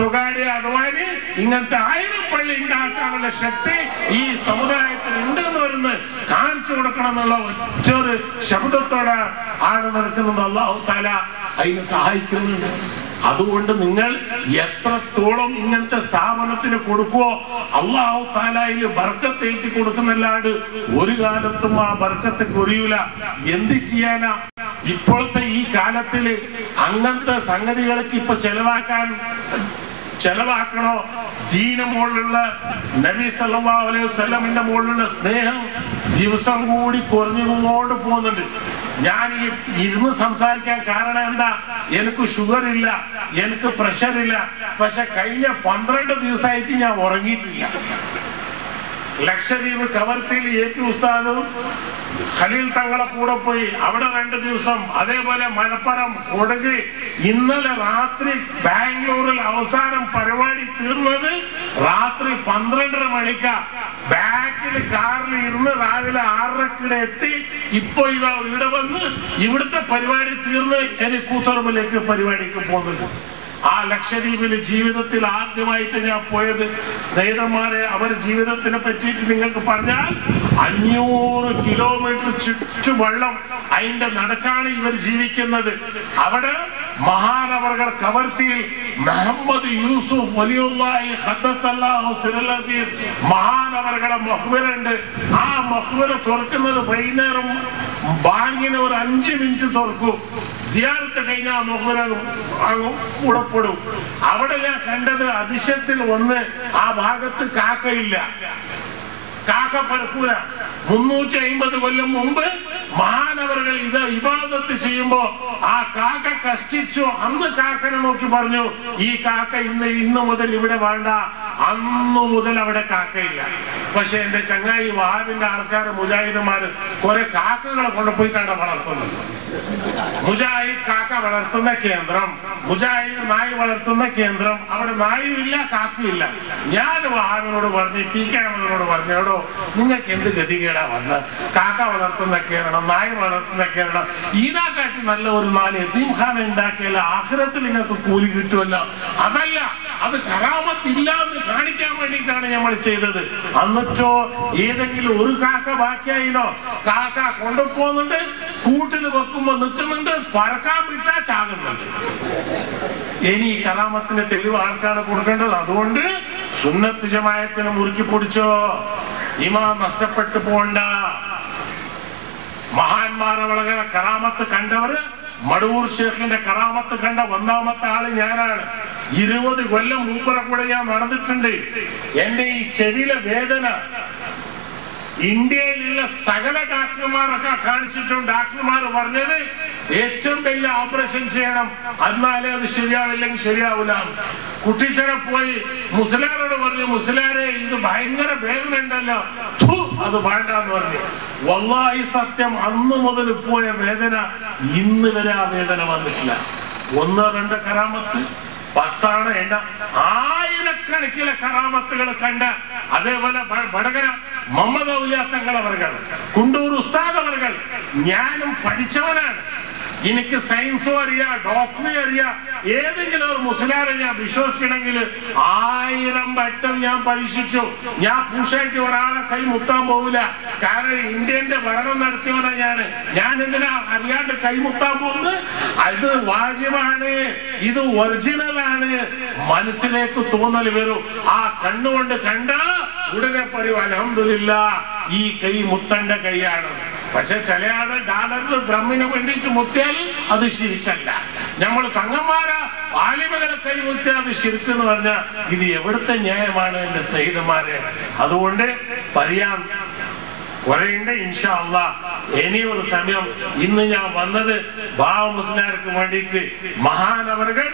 തുകാടി അദ്വാനി ഇങ്ങനത്തെ 1000 പള്ളി ഉണ്ടാക്കാനുള്ള ശക്തി ഈ സമുദായത്തിന് ഉണ്ടെന്ന് വരുന്നത് കാണിച്ചു കൊടുക്കണം എന്നുള്ള ഒറ്റൊരു ശബ്ദത്തോടെ ആണ് നടക്കുന്നത്. അല്ലാഹു തആല അതിന് സഹായിക്കുന്നുണ്ട്. അതുകൊണ്ട് നിങ്ങൾ എത്രത്തോളം ഇങ്ങനത്തെ സ്ഥാപനത്തിന് കൊടുക്കുവോ അല്ലാഹു തആല അതിൽ ബർക്കത്ത് ഏറ്റി കൊടുക്കുന്നല്ലാണ്ട് ഒരു കാലത്തും ആ ബർക്കത്ത് കുറയൂല. എന്ത് ചെയ്യാനാ? ഇപ്പോഴത്തെ ഈ കാലത്തില് അങ്ങനത്തെ സംഗതികൾക്ക് ഇപ്പൊ ചെലവാക്കണോ? ദീന് മുകളിലുള്ള നബി സല്ലല്ലാഹു അലൈഹി വസല്ലമിന്റെ മുകളിലുള്ള സ്നേഹം ദിവസം കൂടി കുറഞ്ഞുകൊണ്ട് പോകുന്നുണ്ട്. ഞാൻ ഈ ഇരുന്ന് സംസാരിക്കാൻ കാരണം എന്താ? എനിക്ക് ഷുഗർ ഇല്ല, എനിക്ക് പ്രഷർ ഇല്ല. പക്ഷെ കഴിഞ്ഞ 12 ദിവസമായിട്ട് ഞാൻ ഉറങ്ങിയിട്ടില്ല. ലക്ഷദ്വീപ് കവർത്തിയിൽ AP ഉസ്താദും ഖലീൽ തങ്ങളെ കൂടെ പോയി അവിടെ 2 ദിവസം. അതേപോലെ മലപ്പുറം, കൊടക്. ഇന്നലെ രാത്രി ബാംഗ്ലൂരിൽ അവസാനം പരിപാടി തീർന്നത് രാത്രി 12:30 മണിക്കാ. ബാക്കിൽ കാറിൽ ഇരുന്ന് രാവിലെ 6:30 എത്തി. ഇപ്പൊ ഇവിടെ വന്ന് ഇവിടുത്തെ പരിപാടി തീർന്ന് എനിക്ക് കൂത്തുറമ്പിലേക്ക് പരിപാടിക്ക് പോകുന്നുണ്ട്. ആ ലക്ഷദ്വീപില് ജീവിതത്തിൽ ആദ്യമായിട്ട് ഞാൻ പോയത്. സ്നേഹിതന്മാരെ, അവർ ജീവിതത്തിനെ പറ്റിയിട്ട് നിങ്ങൾക്ക് പറഞ്ഞാൽ 500 കിലോമീറ്റർ ചുറ്റുവള്ളം അതിന്റെ നടക്കാണ് ഇവർ ജീവിക്കുന്നത്. അവിടെ മഹാനവറുകൾ കവർത്തിയിൽ മുഹമ്മദ് യൂസുഫ് വലിയുള്ളാഹി ഖദ്ദസല്ലാഹു സിറൽ അസീസ് മഹാനവറുകളെ മഖ്ബറുണ്ട്. ആ മഖ്ബറ തുറക്കുന്നത് വൈകുന്നേരം ബാങ്കിന് ഒരു 5 മിനിറ്റ് തുറക്കും. സിയാറത്ത് കഴിഞ്ഞാൽ മഖ്ബറ കൂടപ്പെടും. അവിടെ ഞാൻ കണ്ടത് അതിശയത്തിൽ ഒന്ന്, ആ ഭാഗത്ത് കാക്കയില്ല, കാക്ക പറക്കൂല. 350 കൊല്ലം മുമ്പ് മഹാനവറുകൾ ഇത് ഇബാദത്ത് ചെയ്യുമ്പോ ആ കാക്ക കഷ്ടിച്ചു. അന്ന് കാക്കനെ നോക്കി പറഞ്ഞു, ഈ കാക്ക ഇന്ന് മുതൽ ഇവിടെ വേണ്ട. അന്നു മുതൽ അവിടെ കാക്കയില്ല. പക്ഷെ എന്റെ ചങ്ങായി വഹാബിന്റെ ആൾക്കാർ, മുജാഹിദന്മാര് കുറെ കാക്കകളെ കൊണ്ടുപോയിട്ടാണ് വളർത്തുന്നത്. മുജാഹിദ് കാക്ക വളർത്തുന്ന കേന്ദ്രം, മുജാഹിദ് നായി വളർത്തുന്ന കേന്ദ്രം. അവിടെ നായും ഇല്ല, കാക്കും ഇല്ല. ഞാൻ വഹാബിനോട് പറഞ്ഞു, PK അഹമ്മദിനോട് പറഞ്ഞോടോ, നിങ്ങൾക്ക് എന്ത് ഗതികേടാ വന്ന് കാക്ക വളർത്തുന്ന കേരളം, നായ വളർത്തുന്ന കേരളം. ഇതിനെക്കാട്ടി നല്ല ഒരു 4 യതീംഖാന ഉണ്ടാക്കിയാൽ ആഖിറത്തിൽ നിങ്ങൾക്ക് കൂലി കിട്ടുമല്ലോ. അതല്ല, അത് കറാമത്തില്ല എന്ന് കാണിക്കാൻ വേണ്ടിയിട്ടാണ് നമ്മൾ ചെയ്തത്. എന്നിട്ടോ ഏതെങ്കിലും ഒരു കാക്ക ബാക്കിയായിനോ? കാക്ക കൊണ്ടുപോകുന്നുണ്ട്, കൂട്ടിൽ വെക്കുമ്പോ നിൽക്കുന്നുണ്ട്, പറക്കാൻ വിട്ടാ ചാകുന്നുണ്ട്. ഇനി ഈ കറാമത്തിന്റെ തെളിവ് ആൾക്കാണ് കൊടുക്കേണ്ടത്. അതുകൊണ്ട് സുന്നത്ത് ജമാഅത്തിനെ മുറുക്കി പിടിച്ചോ, ഇമാം നഷ്ടപ്പെട്ടു പോണ്ട. മഹാന്മാരെ വളരെ കറാമത്ത് കണ്ടവര്, മടവൂർ ഷേഖിന്റെ കറാമത്ത് കണ്ട 1ാമത്തെ ആള് ഞാനാണ്. 20 കൊല്ലം മൂപ്പറെ കൂടെ ഞാൻ നടന്നിട്ടുണ്ട്. എന്റെ ഈ ചെവിയിലെ വേദന ഇന്ത്യയിലുള്ള സകല ഡോക്ടർമാരൊക്കെ കാണിച്ചിട്ടും ഡോക്ടർമാർ പറഞ്ഞത് ഏറ്റവും വലിയ ഓപ്പറേഷൻ ചെയ്യണം, എന്നാലേ അത് ശരിയാവില്ലെങ്കിൽ ശരിയാവില്ല. കുട്ടിച്ചനെ പോയി മുസ്ലിയാരോട് പറഞ്ഞു, മുസ്ലിയാരെ ഇത് ഭയങ്കര വേദന ഉണ്ടല്ലോ, അത് വേണ്ടെന്ന് പറഞ്ഞു. വല്ലാഹി സത്യം, അന്ന് മുതൽ പോയ വേദന ഇന്ന് വരെ ആ വേദന വന്നിട്ടില്ല. 1, 2 കറാമത്ത് 10 എണ്ണ, ആയിരക്കണക്കിലെ കറാമത്തുകൾ കണ്ട. അതേപോലെ വടകര മുഹമ്മദ് ഔലിയ തങ്ങൾ അവർകൾ, കുണ്ടൂർ ഉസ്താദ് അവർകൾ, ഞാനും പഠിച്ചവനാണ്. എനിക്ക് സയൻസും അറിയാം, ഡോക്ടറെ അറിയാം. ഏതെങ്കിലും ഒരു മുസ്ലിയാരെ ഞാൻ വിശ്വസിക്കണമെങ്കിൽ 1000 വട്ടം ഞാൻ പരീക്ഷിക്കും. ഞാൻ പൂഷായിട്ട് ഒരാളെ കൈ മുത്താൻ പോകില്ല. കാരണം ഇന്ത്യന്റെ ഭരണം നടത്തിയവനാ ഞാൻ എന്തിനാ അറിയാണ്ട് കൈമുത്താൻ പോകുന്നത്? അത് വാജിബാണ്, ഇത് ഒറിജിനലാണ്. മനസ്സിലേക്ക് തോന്നൽ വരും. ആ കണ്ണുകൊണ്ട് കണ്ട ഉടനെ പറയും അൽഹംദുലില്ലാഹ് ഈ കൈ മുത്തണ്ട കൈയാണ്. പക്ഷെ ചില ആള് ഡാലറിൽ ദ്രമ്മിന് വേണ്ടിയിട്ട് മുത്തിയാൽ അത് ശിരിക്കല്ല. നമ്മൾ തങ്ങന്മാരാ ആലിമകളെ കൈ മുത്തിയാൽ അത് ശിരിച്ചെന്ന് പറഞ്ഞാൽ ഇത് എവിടുത്തെ ന്യായമാണ് എന്റെ സ്നേഹിതന്മാരെ? അതുകൊണ്ട് പറയാം കുറേയുണ്ട് ഇൻഷാ അല്ലാഹ്. ഇനി ഒരു സമയം ഇന്ന് ഞാൻ വന്നത് ബാവ മുസ്ലിയാർക്ക് വേണ്ടിയിട്ട് മഹാനവറുകൾ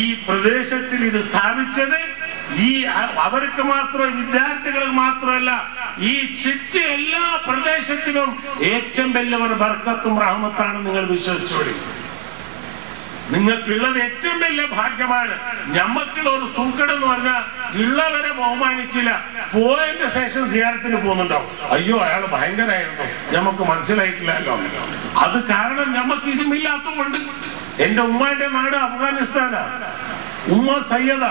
ഈ പ്രദേശത്തിൽ ഇത് സ്ഥാപിച്ചത് ഈ അവർക്ക് മാത്രം വിദ്യാർത്ഥികൾക്ക് മാത്രമല്ല ഈ ചുറ്റ എല്ലാ പ്രദേശത്തിലും ഏറ്റവും വലിയ ബർക്കത്തും റഹ്മത്താണ്. നിങ്ങൾ വിശ്വസിച്ചോളി. നിങ്ങൾക്കുള്ളത് ഏറ്റവും വലിയ ഭാഗ്യമാണ്. ഞമ്മക്കുള്ള ഒരു സൂക്കട് എന്ന് പറഞ്ഞാൽ ഉള്ളവരെ ബഹുമാനിക്കില്ല. പോയതിന്റെ ശേഷം സിയാറത്തിന് പോകുന്നുണ്ടാവും. അയ്യോ അയാൾ ഭയങ്കരമായിരുന്നു, ഞമ്മക്ക് മനസ്സിലായിട്ടില്ലല്ലോ. അത് കാരണം ഞമ്മക്ക് ഇതുമില്ലാത്തതുകൊണ്ട്. എന്റെ ഉമ്മാന്റെ നാട് അഫ്ഗാനിസ്ഥാനാ. ഉമ്മ സയ്യദ.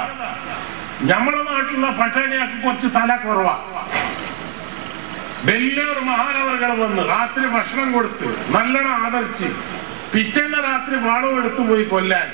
ഞമ്മടെ നാട്ടിലുള്ള പട്ടണിയാക്കി കുറച്ച് തല കുറവാ. വലിയൊരു മഹാനവറുകൾ വന്ന് രാത്രി ഭക്ഷണം കൊടുത്ത് നല്ലോണം ആദരിച്ച് പിറ്റേന്ന് രാത്രി വാളവും എടുത്തു പോയി കൊല്ലാൻ.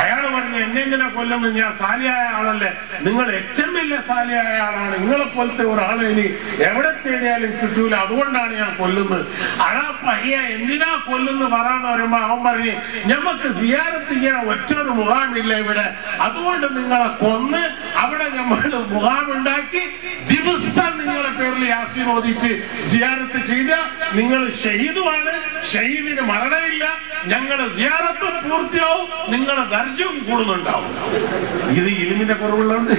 അയാൾ പറഞ്ഞു എന്നെ എന്തിനാ കൊല്ലുന്നത്? ഞാൻ സാലിയായ ആളല്ലേ. നിങ്ങൾ ഏറ്റവും വലിയ സാലിയായ ആളാണ്. നിങ്ങളെ പോലത്തെ ഒരാളെ ഇനി എവിടെ തേടിയാലും കിട്ടൂല, അതുകൊണ്ടാണ് ഞാൻ കൊല്ലുന്നത്. അടാ പയ്യ എന്തിനാ കൊല്ലുന്നു പറയാന്ന് പറയുമ്പോ അവൻ പറഞ്ഞു ഞമ്മക്ക് സിയാറത്ത് ചെയ്യാൻ ഒറ്റൊരു മുഖാമില്ല ഇവിടെ, അതുകൊണ്ട് നിങ്ങളെ കൊന്ന് അവിടെ നമ്മൾ മുഖാമുണ്ടാക്കി ദിവസം നിങ്ങളെ പേരിൽ യാസീൻ ഓതിയിട്ട് സിയാറത്ത് ചെയ്ത നിങ്ങൾ ഷഹീദുമാണ്. ഷഹീദിന് മരണമില്ല. ഞങ്ങളുടെ സിയാറത്തും പൂർത്തിയാവും, നിങ്ങളുടെ ദർജവും കൂടുന്നുണ്ടാവും. ഇത് ഇൽമിന്റെ കുറവുള്ളതുകൊണ്ട്.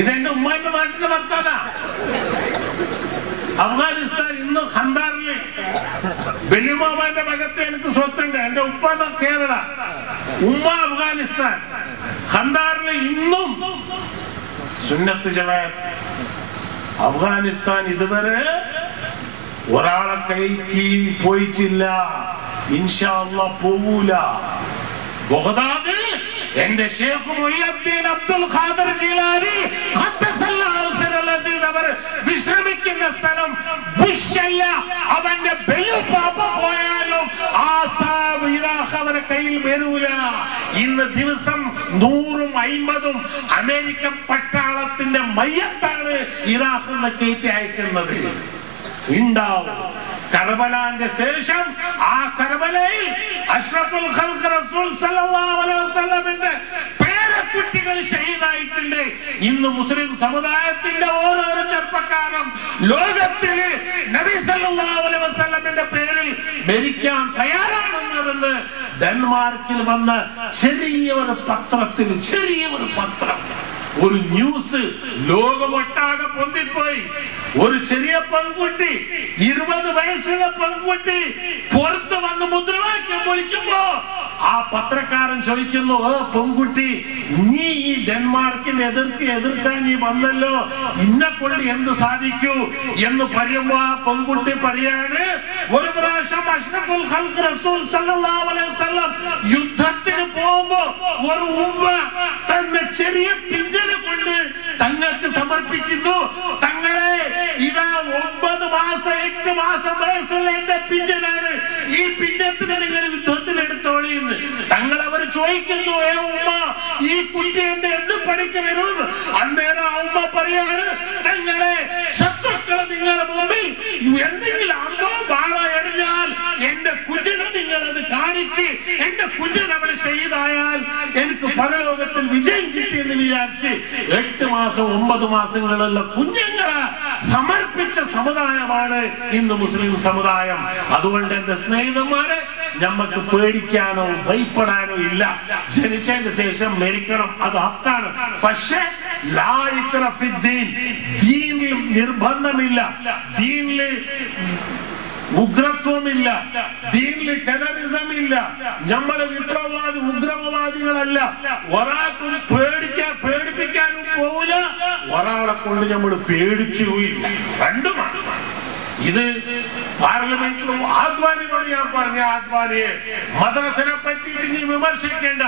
ഇതെന്റെ ഉമ്മാന്റെ നാട്ടിന്റെ വർത്താനാ. അഫ്ഗാനിസ്ഥാൻ ഇന്ന് ഖന്ദാറില് ബലിമാമാന്റെ മകത്ത് എനിക്ക് സ്വത്തുണ്ട്. എന്റെ ഉപ്പ കേരള, ഉമ്മ അഫ്ഗാനിസ്ഥാൻ. ഖന്ദാറില് ഇന്നും സുന്നത്ത് ജമാഅത്ത്. അഫ്ഗാനിസ്ഥാൻ ഇതുവരെ ഒരാളെ കൈക്ക് പോയിട്ടില്ല. ഇൻഷാ അല്ലാഹ് പോവൂല. ബഗ്ദാദ് എന്റെ ശൈഖ് മുഈനുദ്ദീൻ അബ്ദുൽ ഖാദിർ ജീലാനി ഖദ്ദസല്ലാഹു സിറൽ അസീസ് അവർ വിശ്രമിക്കുന്ന സ്ഥലം ബുഷല്ല. അവന്റെ ബെയ്യുപാപ്പ പോയാലും ആ സാബ് ഇറാഖ് അവരുടെ കയ്യിൽ വരൂല. ഇന്ന് ദിവസം 100ഉം 50ഉം അമേരിക്കൻ പട്ടാളത്തിന്റെ മയ്യത്താണ് ഇറാഖിൽ നിന്ന് കയറ്റി അയക്കുന്നത്. ഉണ്ടാവും. കർബലാന്റെ ശേഷം ആ കർബലയിൽ അഷ്റഫുൽ ഖൽഖ് റസൂൽ സല്ലല്ലാഹു അലൈഹി വസല്ലമിന്റെ പേരക്കുട്ടികൾ ഷഹീദായിട്ടുണ്ട്. ഇന്ന് മുസ്ലിം സമുദായത്തിന്റെ ഓരോ ചെറുപ്പക്കാരും ലോകത്തില് നബി സല്ലല്ലാഹു അലൈഹി വസല്ലമിന്റെ പേരിൽ മരിക്കാൻ തയ്യാറാണെന്ന് ഡെൻമാർക്കിൽ വന്ന ചെറിയൊരു പത്രം ഒരു ന്യൂസ് ലോകമൊട്ടാകെ പൊന്തിപ്പോയി. ഒരു ചെറിയ പെൺകുട്ടി, 20 വയസ്സുള്ള പെൺകുട്ടി പുറത്ത് വന്ന് മുദ്രാവാക്യം വിളിക്കുമ്പോ ആ പത്രക്കാരൻ ചോദിക്കുന്നു, പെൺകുട്ടി നീ ഈ ഡെൻമാർക്കിനെ എതിർക്കാൻ നീ വന്നല്ലോ, ഇന്നെ കൊണ്ട് എന്ത് സാധിക്കൂ എന്ന് പറയുമ്പോ ആ പെൺകുട്ടി പറയാണ്, ഒരു പ്രാവശ്യം അഷ്റഫുൽ ഖൽഖ് റസൂൽ സല്ലല്ലാഹു അലൈഹി വസല്ലം യുദ്ധത്തിന് പോകുമ്പോ ഒരു ഉമ്മ തന്റെ ചെറിയ പിഞ്ചിനെ കൊണ്ട് തങ്ങൾക്ക് സമർപ്പിക്കുന്നു. തങ്ങളെ ഇതാ 9 മാസം 8 മാസം വയസ്സുള്ള എന്റെ പിഞ്ചനാണ്, ഈ പിഞ്ചത്തിന് നിങ്ങൾ യുദ്ധത്തിൽ എടുത്തോളി എന്ന് തങ്ങൾ അവർ ചോദിക്കുന്നു. ഉമ്മ ഈ കുട്ടി എന്റെ എന്ത് പണിക്ക് വരും? അന്നേരം ആ ഉമ്മ പറയാണ്, തങ്ങളെ ശത്രുക്കൾ നിങ്ങളുടെ മുമ്പിൽ എന്തെങ്കിലും അമ്മോ വാള എറിഞ്ഞാൽ എന്റെ കുഞ്ഞിനെ നിങ്ങൾ അത് കാണിച്ച് എന്റെ കുഞ്ഞിനെ അവിടെ ഷഹീദായാൽ എനിക്ക് പരലോകത്തിൽ വിജയം കിട്ടിയെന്ന് വിചാരിച്ച് 8 മാസം 9 മാസങ്ങളുള്ള കുഞ്ഞുങ്ങളെ സമർപ്പിച്ച സമുദായമാണ് ഇന്ന് മുസ്ലിം സമുദായം. അതുകൊണ്ട് എന്റെ സ്നേഹിതന്മാരെ നമുക്ക് പേടിക്കാനോ ഭയപ്പെടാനോ ഇല്ല. ജനിച്ചതിന് ശേഷം മരിക്കണം, അത് ഹക്കാണ്. പക്ഷേ ദീനിൽ നിർബന്ധമില്ല, ദീനിൽ ഉഗ്രത്വമില്ല, ദീനിൽ ടെററിസം ഇല്ല. നമ്മള് ഉഗ്രമവാദികളല്ല. ഒരാൾക്കും പേടിപ്പിക്കാനും പോവില്ല, ഒരാളെ കൊണ്ട് നമ്മൾ പേടിക്കുകയില്ല. രണ്ടുമാണ്. ഇത് പാർലമെന്റിലും ആദ്വാനിയോട് ഞാൻ പറഞ്ഞ, ആദ്വാനിയെ മദ്രസനെ പറ്റി നീ വിമർശിക്കേണ്ട.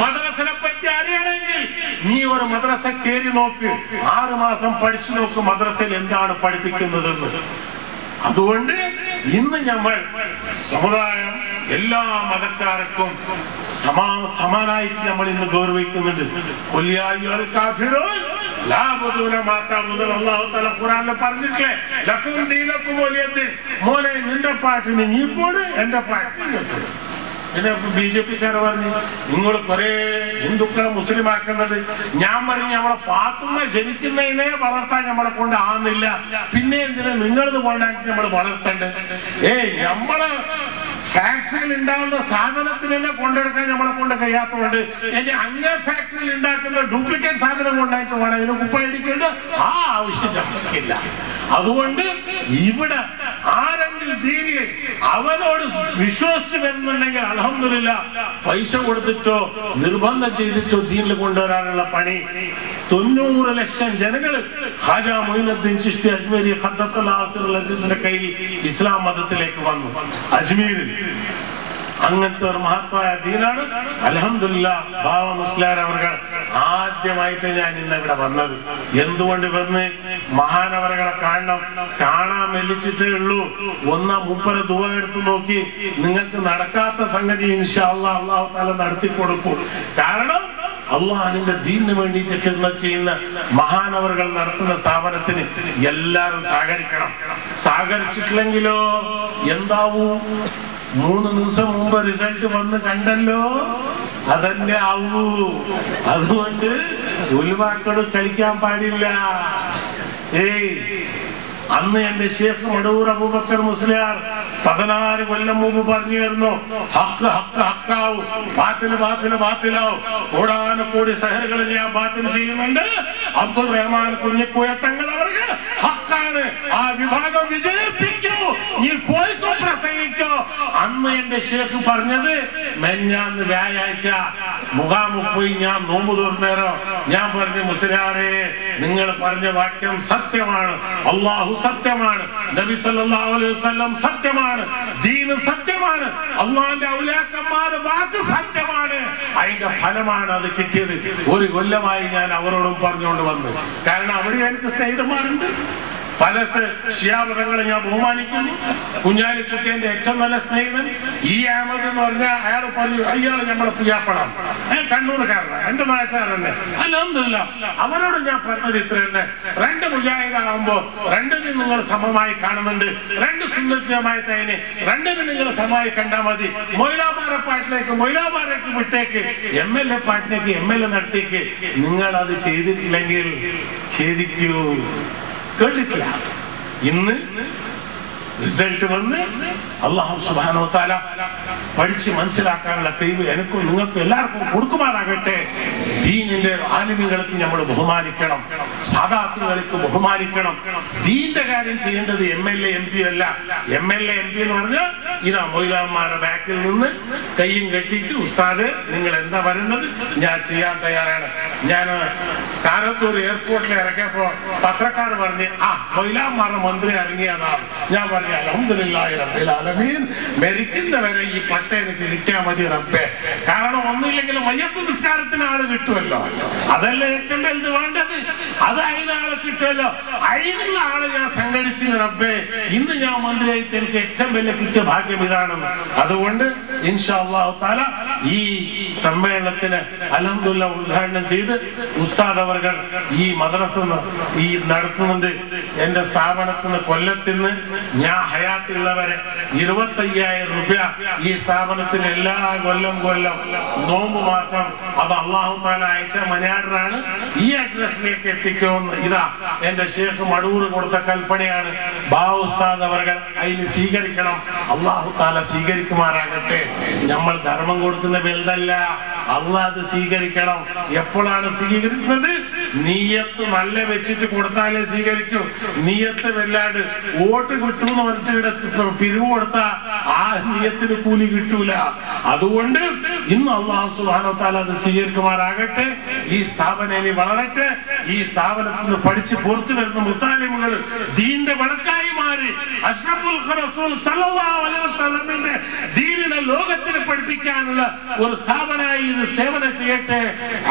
മദ്രസനെ പറ്റി അറിയണമെങ്കിൽ നീ ഒരു മദ്രസ കയറി നോക്ക്, 6 മാസം പഠിച്ചു നോക്ക് മദ്രസയിൽ എന്താണ് പഠിപ്പിക്കുന്നതെന്ന്. അതുകൊണ്ട് ഇന്ന് നമ്മൾ സമുദായം എല്ലാ മതക്കാർക്കും സമാനായിട്ട് നമ്മൾ ഇന്ന് ഗൗരവിക്കുന്നുണ്ട്. ഖുറാനിൽ പറഞ്ഞിട്ടില്ലേ, ലക്കും ദീനക്കും വലിയദ്ദീൻ. മോനെ നിന്റെ പാട്ടിന് നീ പോട്, എന്റെ പാട്ടിന്. പിന്നെ BJP-ക്കാർ പറഞ്ഞു നിങ്ങൾ കുറെ ഹിന്ദുക്കളെ മുസ്ലിം ആക്കുന്നത്. ഞാൻ പറഞ്ഞു നമ്മളെ പാത്തുമ്മ ജനിക്കുന്നതിനെ വളർത്താൻ നമ്മളെ കൊണ്ട് ആവുന്നില്ല, പിന്നെ എന്തിനാ നിങ്ങളത് കൊണ്ടാക്കി നമ്മൾ വളർത്തണ്ടേ? നമ്മള് ഫാക്ടറിയിൽ ഉണ്ടാകുന്ന സാധനത്തിന് തന്നെ കൊണ്ടെടുക്കാൻ നമ്മളെ കൊണ്ട് കഴിയാത്തതുകൊണ്ട് ഇനി അങ്ങേ ഫാക്ടറിയിൽ ഉണ്ടാക്കുന്ന ഡ്യൂപ്ലിക്കേറ്റ് സാധനം കൊണ്ടായിട്ട് വേണം അതിന് കുപ്പയടിക്കേണ്ട ആ ആവശ്യം നമുക്കില്ല. അതുകൊണ്ട് ഇവിടെ ആരെങ്കിലും ദീനിൽ അവനോട് വിശ്വസിച്ച് വരുന്നുണ്ടെങ്കിൽ അൽഹംദുലില്ലാഹ് പൈസ കൊടുത്തിട്ടോ നിർബന്ധം ചെയ്തിട്ടോ ദീനിൽ കൊണ്ടുവരാനുള്ള പണി 90 ലക്ഷം ജനങ്ങൾ ഖാജ മൊയ്നുദ്ദീൻ ചിശ്തി അജ്മീരി ഖദ്ദസല്ലാഹുവിന്റെ കയ്യിൽ ഇസ്ലാം മതത്തിലേക്ക് വന്നു. അജ്മീരിൽ അങ്ങനത്തെ ഒരു മഹത്തായ ദീനാണ്. അൽഹംദുലില്ലാഹ് ബാവ മുസ്ലിയാർ അവർ ആദ്യമായിട്ട് ഞാൻ ഇന്ന് ഇവിടെ വന്നത്. എന്തുകൊണ്ട് വന്ന് മഹാനവറുകളെ കാണാൻ മെല്ലിച്ചിട്ടേ ഉള്ളൂ. മൂപ്പരെ ദുആ എടുത്തു നോക്കി, നിങ്ങൾക്ക് നടക്കാത്ത സംഗതി ഇൻഷാ അല്ലാഹ് അല്ലാഹു തആല നടത്തി കൊടുക്കും. കാരണം അള്ളാഹുവിന്റെ ദീനിന് വേണ്ടിയിട്ട് ഖിദ്മത്ത് ചെയ്യുന്ന മഹാനവറുകൾ നടത്തുന്ന സ്ഥാപനത്തിന് എല്ലാവരും സഹകരിക്കണം. സഹകരിച്ചിട്ടില്ലെങ്കിലോ എന്താവൂ? 3 ദിവസം മുമ്പ് റിസൾട്ട് വന്ന് കണ്ടല്ലോ, അതന്നെ ആവൂ. അതുകൊണ്ട് ഉലമാക്കളോട് കളിക്കാൻ പാടില്ല. അന്ന് എന്റെ ശേഖ് മടൂർ അബൂബക്കർ മുസ്ലിയാർ 16 കൊല്ലം മുമ്പ് പറഞ്ഞിരുന്നു, ഹക്ക് ഹക്ക് ഹക്കാവും, ബാത്തില് ബാത്തില് ബാത്തിലാവും. കൂടാനക്കൂടി സഹറുകൾ ഞാൻ ബാത്തിൽ ചെയ്യുന്നുണ്ട്. അബ്ദുൾ റഹ്മാൻ കുഞ്ഞിക്കോയ തങ്ങൾ അവർക്ക് ഹക്കാണ്, ആ വിഭാഗം വിജയിപ്പിക്കൂ, നീ പോയിക്കോ പ്രസംഗിക്കോ. അന്ന് എന്റെ ശേഖ് പറഞ്ഞത് മെഞ്ഞാന്ന് വ്യാഴാഴ്ച മുഖാമുഖ പോയി ഞാൻ നോമ്പ് തോർന്നേരോ ഞാൻ പറഞ്ഞു, മുസ്ലിയാരെ നിങ്ങൾ പറഞ്ഞ വാക്യം സത്യമാണ്, അള്ളാഹു സത്യമാണ്, നബി സല്ലല്ലാഹു അലൈഹി വസല്ലം സത്യമാണ്, ദീൻ സത്യമാണ്, അള്ളാഹുവിന്റെ ഔലിയാക്കന്മാരുടെ വാക്ക് സത്യമാണ്. അതിന്റെ ഫലമാണ് അത് കിട്ടിയത്. 1 കൊല്ലമായി ഞാൻ അവരോടും പറഞ്ഞുകൊണ്ട് വന്നു. കാരണം അവിടെ എനിക്ക് സ്നേഹിതന്മാരുണ്ട്. പല ഷിയാബുകളെ ഞാൻ ബഹുമാനിക്കുന്നു. കുഞ്ഞാലിക്കുട്ടിന്റെ ഏറ്റവും നല്ല സ്നേഹിതൻ ഈ അഹമ്മദ് എന്ന് പറഞ്ഞാൽ അയാൾ പറഞ്ഞു, അയാൾ നമ്മളെ പുയ്യാപ്പളാണ്, കണ്ണൂർക്കാരനാണ്, എന്റെ നാട്ടുകാരനെ. അൽഹംദുലില്ലാഹ് അവരോട് ഞാൻ പറഞ്ഞത് ഇത്ര തന്നെ, 2 മുജാഹിദാകുമ്പോ 2നും നിങ്ങൾ സമമായി കാണുന്നുണ്ട്. 2 സുന്നത്ത് ജമാഅത്തിനെ 2നും നിങ്ങൾ സമമായി കണ്ടാൽ മതി. മൊയ്ലാമാരെ പാട്ടിലേക്ക് മൊയ്ലാമാരേക്ക് വിട്ടേക്ക്, MLA പാട്ടിലേക്ക് MLA നടത്തിയേക്ക്. നിങ്ങൾ അത് ചെയ്തിട്ടില്ലെങ്കിൽ ഖേദിക്കൂ. കേട്ടിട്ടില്ല. ഇന്ന് റിസൾട്ട് വന്ന് അല്ലാഹു സുബ്ഹാനഹു വ തആല പഠിച്ച് മനസ്സിലാക്കാനുള്ള കഴിവ് എനിക്കും നിങ്ങൾക്കും എല്ലാവർക്കും കൊടുക്കുമാറാകട്ടെ. ദീനിന്റെ ആലിമികൾക്ക് നമ്മൾ ബഹുമാനിക്കണം, സാദാത്തുകൾക്ക് ബഹുമാനിക്കണം. ദീന്റെ കാര്യം ചെയ്യേണ്ടത് MLA MP അല്ല. MLA MP എന്ന് പറഞ്ഞാൽ ഇതാ മൊയ്ലാന്മാരുടെ ബാക്കിൽ നിന്ന് കയ്യും കെട്ടിയിട്ട് ഉസ്താദ് നിങ്ങൾ എന്താ പറയുന്നത് ഞാൻ ചെയ്യാൻ തയ്യാറാണ്. ഞാൻ കാരത്തൂർ എയർപോർട്ടിൽ ഇറക്കിയപ്പോ പത്രക്കാർ പറഞ്ഞ് മൊയ്ലാന്മാരുടെ മന്ത്രി ഇറങ്ങിയതാണ്. ഞാൻ പറഞ്ഞു അൽഹംദുലില്ലാഹി റബ്ബിൽ ആലമീൻ, മരിക്കുന്നവരെ ഈ പട്ട എനിക്ക് കിട്ടിയാൽ മതി റബ്ബേ. കാരണം ഒന്നുമില്ലെങ്കിലും മയ്യത്ത് നിസ്കാരത്തിന് ആള് കിട്ടുമല്ലോ, അതല്ലേ ഏറ്റവും വലുത് വേണ്ടത്. അത് അതിനാളെ കിട്ടുമല്ലോ, അതിനുള്ള ആളെ ഞാൻ സംഘടിച്ചു റബ്ബേ. ഇന്ന് ഞാൻ മന്ത്രിയായിട്ട് എനിക്ക് ഏറ്റവും വലിയ കിട്ടിയ ഭാഗ്യം ഇതാണെന്ന്. അതുകൊണ്ട് ഇൻഷാ അല്ലാഹു തആല ഈ സമ്മേളനത്തിന് അൽഹംദുലില്ലാഹ് ഉദ്ഘാടനം ചെയ്ത് ഉസ്താദ് അവർകൾ ഈ മദ്രസ ഈ നടത്തുന്നുണ്ട്. എന്റെ സ്ഥാപനത്തിന് കൊല്ലത്തിന് ഞാൻ ഹയാത്തുള്ളവരെ 25,000 രൂപ ഈ സ്ഥാപനത്തിന് എല്ലാ കൊല്ലം നോമ്പ് മാസം അത് അല്ലാഹു തആല അയച്ച മനാഡറാണ്. ഈ അഡ്രസ്സിലേക്ക് എത്തിക്കുമെന്ന് ഇതാ എന്റെ ശേഖ് മടൂർ കൊടുത്ത കൽപ്പനയാണ്. ബാവ ഉസ്താദ് അവർകൾ അതിന് സ്വീകരിക്കണം. അല്ലാഹു തആല സ്വീകരിക്കുമാറാകട്ടെ. നമ്മൾ ധർമ്മം കൊടുക്കുന്ന വലുതല്ല, അള്ളാഹ് അത് സ്വീകരിക്കണം. എപ്പോഴാണ് സ്വീകരിക്കുന്നത്? നീയത്ത് നല്ല വെച്ചിട്ട് കൊടുത്താലേ സ്വീകരിക്കൂ. നീയത്ത് വല്ലാണ്ട് വോട്ട് കിട്ടുമെന്ന് പറഞ്ഞിട്ട് പിരിവ് കൊടുത്താ ആ നീയത്തിന് കൂലി കിട്ടൂല. അതുകൊണ്ട് ഇന്ന് അല്ലാഹു സുബ്ഹാനഹു വ തആല അത് സ്വീകരിക്കുമാറാകട്ടെ. ഈ സ്ഥാപനം ഇനി വളരട്ടെ. ഈ സ്ഥാപനത്തിൽ നിന്ന് പഠിച്ച് പുറത്തു വരുന്ന മുത്താലിമുകൾ ദീന്റെ വിളക്കായി മാറി അഷ്റഫുൽ റസൂൽ സല്ലല്ലാഹു അലൈഹി വസല്ലമിന്റെ ദീനിനെ ലോകത്തിന് പഠിപ്പിക്കാനുള്ള ഒരു സ്ഥാപനമായി ഇത് സേവനം ചെയ്യട്ടെ.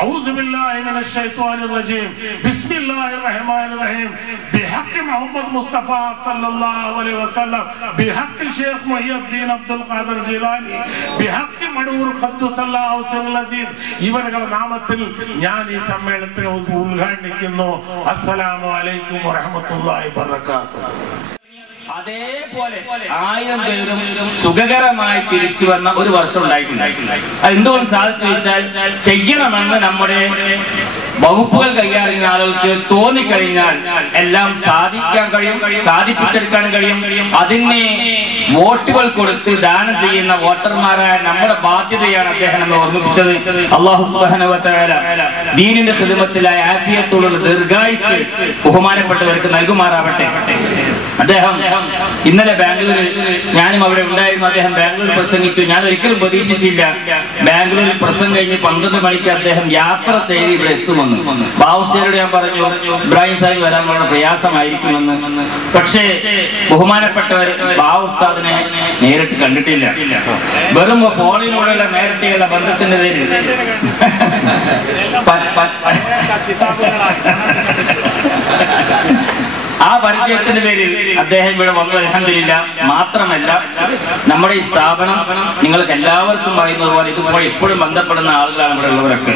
ഔസു ബില്ലാഹി മിനശ് ശൈത്വാനിർ റജീം. ബിസ്മില്ലാഹിർ റഹ്മാനിർ റഹീം. ബിഹഖ് മുഹമ്മദ് മുസ്തഫ സല്ലല്ലാഹു അലൈഹി വസല്ലം, ബിഹഖ് ഷേഖ് മുഹ്യിദ്ദീൻ അബ്ദുൽ ഖാദിർ ജിലാനി, ബിഹഖ് മടൂർ ഖദ്ദസല്ലാഹു സിറൽ അസീസ്, ഇവരുടെ നാമത്തിൽ ഞാൻ ഈ സമ്മേളനത്തിന് ഉദ്ഘാടനിക്കുന്നു. അസ്സലാമു അലൈക്കും വറഹ്മത്തുള്ളാഹി വബറകാതുഹു. അതേപോലെ 1000 പേരും സുഖകരമായി തിരിച്ചു വന്ന ഒരു വർഷം ഉണ്ടായിട്ടുണ്ട്. അത് എന്തുകൊണ്ട് സാധിച്ചു വെച്ചാൽ, ചെയ്യണമെന്ന് നമ്മുടെ വകുപ്പുകൾ കൈകാര്യം ചെയ്യുന്ന ആളുകൾക്ക് തോന്നിക്കഴിഞ്ഞാൽ എല്ലാം സാധിക്കാൻ കഴിയും, സാധിപ്പിച്ചെടുക്കാൻ കഴിയും. അതിനെ വോട്ടുകൾ കൊടുത്ത് ദാനം ചെയ്യുന്ന വോട്ടർമാരായ നമ്മുടെ ബാധ്യതയാണ് അദ്ദേഹം നമ്മെ ഓർമ്മിപ്പിച്ചത്. അല്ലാഹു സുബ്ഹാനഹു വ തആല ദീനിന്റെ ഖിദ്മത്തിലായ ആഫിയത്തോടുള്ള ദീർഘായുസ്സ് ബഹുമാനപ്പെട്ടവർക്ക് നൽകുമാറാവട്ടെ. അദ്ദേഹം ഇന്നലെ ബാംഗ്ലൂരിൽ, ഞാനും അവിടെ ഉണ്ടായിരുന്നു, അദ്ദേഹം ബാംഗ്ലൂരിൽ പ്രസംഗിച്ചു. ഞാൻ ഒരിക്കലും പ്രതീക്ഷിച്ചില്ല ബാംഗ്ലൂരിൽ പ്രസംഗം കഴിഞ്ഞ് 12 മണിക്ക് അദ്ദേഹം യാത്ര ചെയ്ത് ഇവിടെ എത്തുമെന്ന്. ബാവുസിയോട് ഞാൻ പറഞ്ഞു, ഇബ്രാഹിം സാഹിബ് വരാൻ വളരെ പ്രയാസമായിരിക്കുമെന്ന്. പക്ഷേ ബഹുമാനപ്പെട്ടവർ ബാവുസ്താദിനെ നേരിട്ട് കണ്ടിട്ടില്ല. വെറും ഫോണിലൂടെയുള്ള നേരത്തെയുള്ള ബന്ധത്തിന്റെ പേരിൽ ആ പരിചയത്തിന്റെ പേരിൽ അദ്ദേഹം ഇവിടെ വന്നു. അൽഹംദുലില്ലാഹ്. മാത്രമല്ല, നമ്മുടെ ഈ സ്ഥാപനം നിങ്ങൾക്ക് എല്ലാവർക്കും പറയുന്നത് പോലെ ഇതുപോലെ എപ്പോഴും ബന്ധപ്പെടുന്ന ആളുകളാണ് ഇവിടെ ഉള്ളവരൊക്കെ.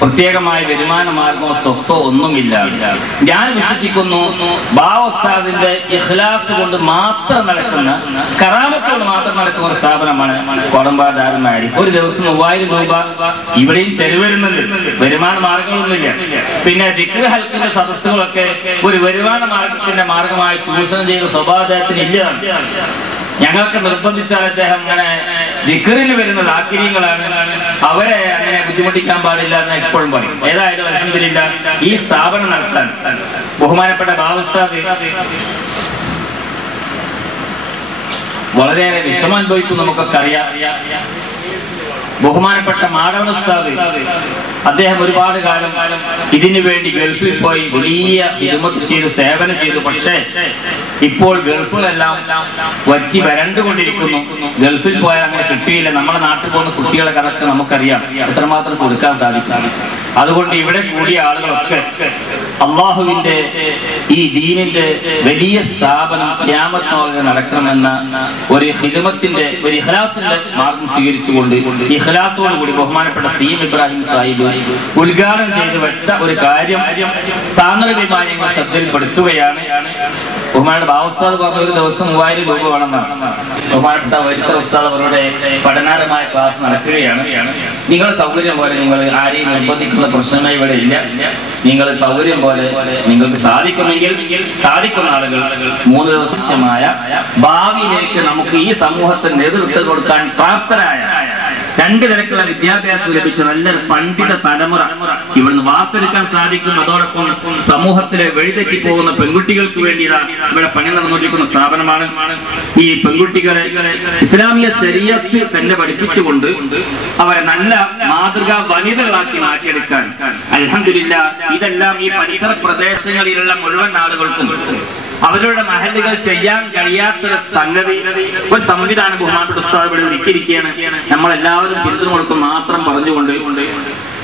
പ്രത്യേകമായ വരുമാന മാർഗമോ സ്വത്തോ ഒന്നുമില്ല. ഞാൻ വിശ്വസിക്കുന്നു ബാവുസ്താദിന്റെ ഇഖ്ലാസ് കൊണ്ട് മാത്രം നടക്കുന്ന, കറാമത്തോട് മാത്രം നടക്കുന്ന ഒരു സ്ഥാപനമാണ് കോടമ്പാട് ദാറുൽ മആരിഫ്. ഒരു ദിവസം 3000 രൂപ ഇവിടെയും ചെലവരുന്നുണ്ട്. വരുമാന മാർഗങ്ങളൊന്നുമില്ല. പിന്നെ ദിക്ർ ഹൽക്കിന്റെ സദസ്സുകളൊക്കെ ഒരു വരുമാന മാർഗത്തിന്റെ മാർഗമായി ചൂഷണം ചെയ്യുന്ന സ്വഭാവത്തിന് ഇല്ലതാണ്. ഞങ്ങൾക്ക് നിർബന്ധിച്ചാൽ അദ്ദേഹം അങ്ങനെ ദിക്റിന് വരുന്ന ദാക്കിര്യങ്ങളാണ്, അവരെ അങ്ങനെ ബുദ്ധിമുട്ടിക്കാൻ പാടില്ല എന്ന് എപ്പോഴും പറയും. ഏതായാലും അൽഹംദുലില്ലാഹ് ഈ സ്ഥാപനം നടത്താൻ ബഹുമാനപ്പെട്ട ബാവുസ്താദ് വളരെയേറെ വിഷമം അനുഭവിക്കും, നമുക്കൊക്കെ അറിയാം. ബഹുമാനപ്പെട്ട മാടവൻ ഉസ്താദ് അദ്ദേഹം ഒരുപാട് കാലം ഇതിനു വേണ്ടി ഗൾഫിൽ പോയി വലിയ ഹിദ്മത്ത് ചെയ്തു, സേവനം ചെയ്തു. പക്ഷേ ഇപ്പോൾ ഗൾഫിലെല്ലാം വറ്റി വരണ്ടുകൊണ്ടിരിക്കുന്നു. ഗൾഫിൽ പോയാൽ അങ്ങനെ കിട്ടിയില്ല. നമ്മുടെ നാട്ടിൽ പോകുന്ന കുട്ടികളെ കണക്ക് നമുക്കറിയാം എത്രമാത്രം കൊടുക്കാൻ സാധിക്കും. അതുകൊണ്ട് ഇവിടെ കൂടിയ ആളുകളൊക്കെ അള്ളാഹുവിന്റെ ഈ ദീനിന്റെ വലിയ സ്ഥാപനം ഖിയാമത്ത് നടക്കണമെന്ന ഒരു ഹിദ്മത്തിന്റെ, ഒരു ഇഖ്ലാസിന്റെ മാർഗം സ്വീകരിച്ചുകൊണ്ട് ഇഖ്ലാസോടുകൂടി ബഹുമാനപ്പെട്ട സി.എം. ഇബ്രാഹിം സാഹിബ് ഉദ്ഘാടനം ചെയ്തു വെച്ച ഒരു കാര്യം സാന്ദർഭികമായി ഞങ്ങൾ ശ്രദ്ധയിൽപ്പെടുത്തുകയാണ്. ബഹുമാനപ്പെട്ട ബാവുസ്താദ് പറഞ്ഞ ഒരു ദിവസം 3000 രൂപ വേണമെന്നാണ്. ബഹുമാനപ്പെട്ട വരിത്തർ ഉസ്താദ് അവരുടെ പഠനപരമായ ക്ലാസ് നടക്കുകയാണ്. നിങ്ങളുടെ സൗകര്യം പോലെ, നിങ്ങൾ ആരെയും നിർബന്ധിക്കുന്ന പ്രശ്നമേ ഇവിടെ ഇല്ല. നിങ്ങൾ സൗകര്യം പോലെ നിങ്ങൾക്ക് സാധിക്കുമെങ്കിൽ, സാധിക്കുന്ന ആളുകൾ 3 ദിവസമായ ഭാവിയിലേക്ക് നമുക്ക് ഈ സമൂഹത്തിന് നേതൃത്വം കൊടുക്കാൻ പ്രാപ്തരായ 2 തരത്തിലുള്ള വിദ്യാഭ്യാസം ലഭിച്ച നല്ലൊരു പണ്ഡിത തലമുറ ഇവിടുന്ന് വാർത്തെടുക്കാൻ സാധിക്കും. അതോടൊപ്പം സമൂഹത്തിലെ വഴിതെറ്റി പോകുന്ന പെൺകുട്ടികൾക്ക് വേണ്ടി ഇവിടെ പണി നടന്നുകൊണ്ടിരിക്കുന്ന സ്ഥാപനമാണ്. ഈ പെൺകുട്ടികളെ ഇസ്ലാമിക ശരീഅത്ത് തന്നെ പഠിപ്പിച്ചുകൊണ്ട് അവരെ നല്ല മാതൃകാ വനിതകളാക്കി മാറ്റിയെടുക്കാൻ അൽഹംദുലില്ലാഹ് ഇതെല്ലാം ഈ പരിസര പ്രദേശങ്ങളിലുള്ള മുഴുവൻ ആളുകൾക്കും അവരുടെ മഹല്ലുകൾ ചെയ്യാൻ കഴിയാത്തൊരു സംഗതി, ഒരു സംവിധാനം ബഹുമാനപ്പെട്ട ഉസ്താദ് ഇവിടെ ഒരുക്കിയിരിക്കുകയാണ്. നമ്മളെല്ലാവരും പിന്തുണ കൊടുക്കും മാത്രം പറഞ്ഞുകൊണ്ട്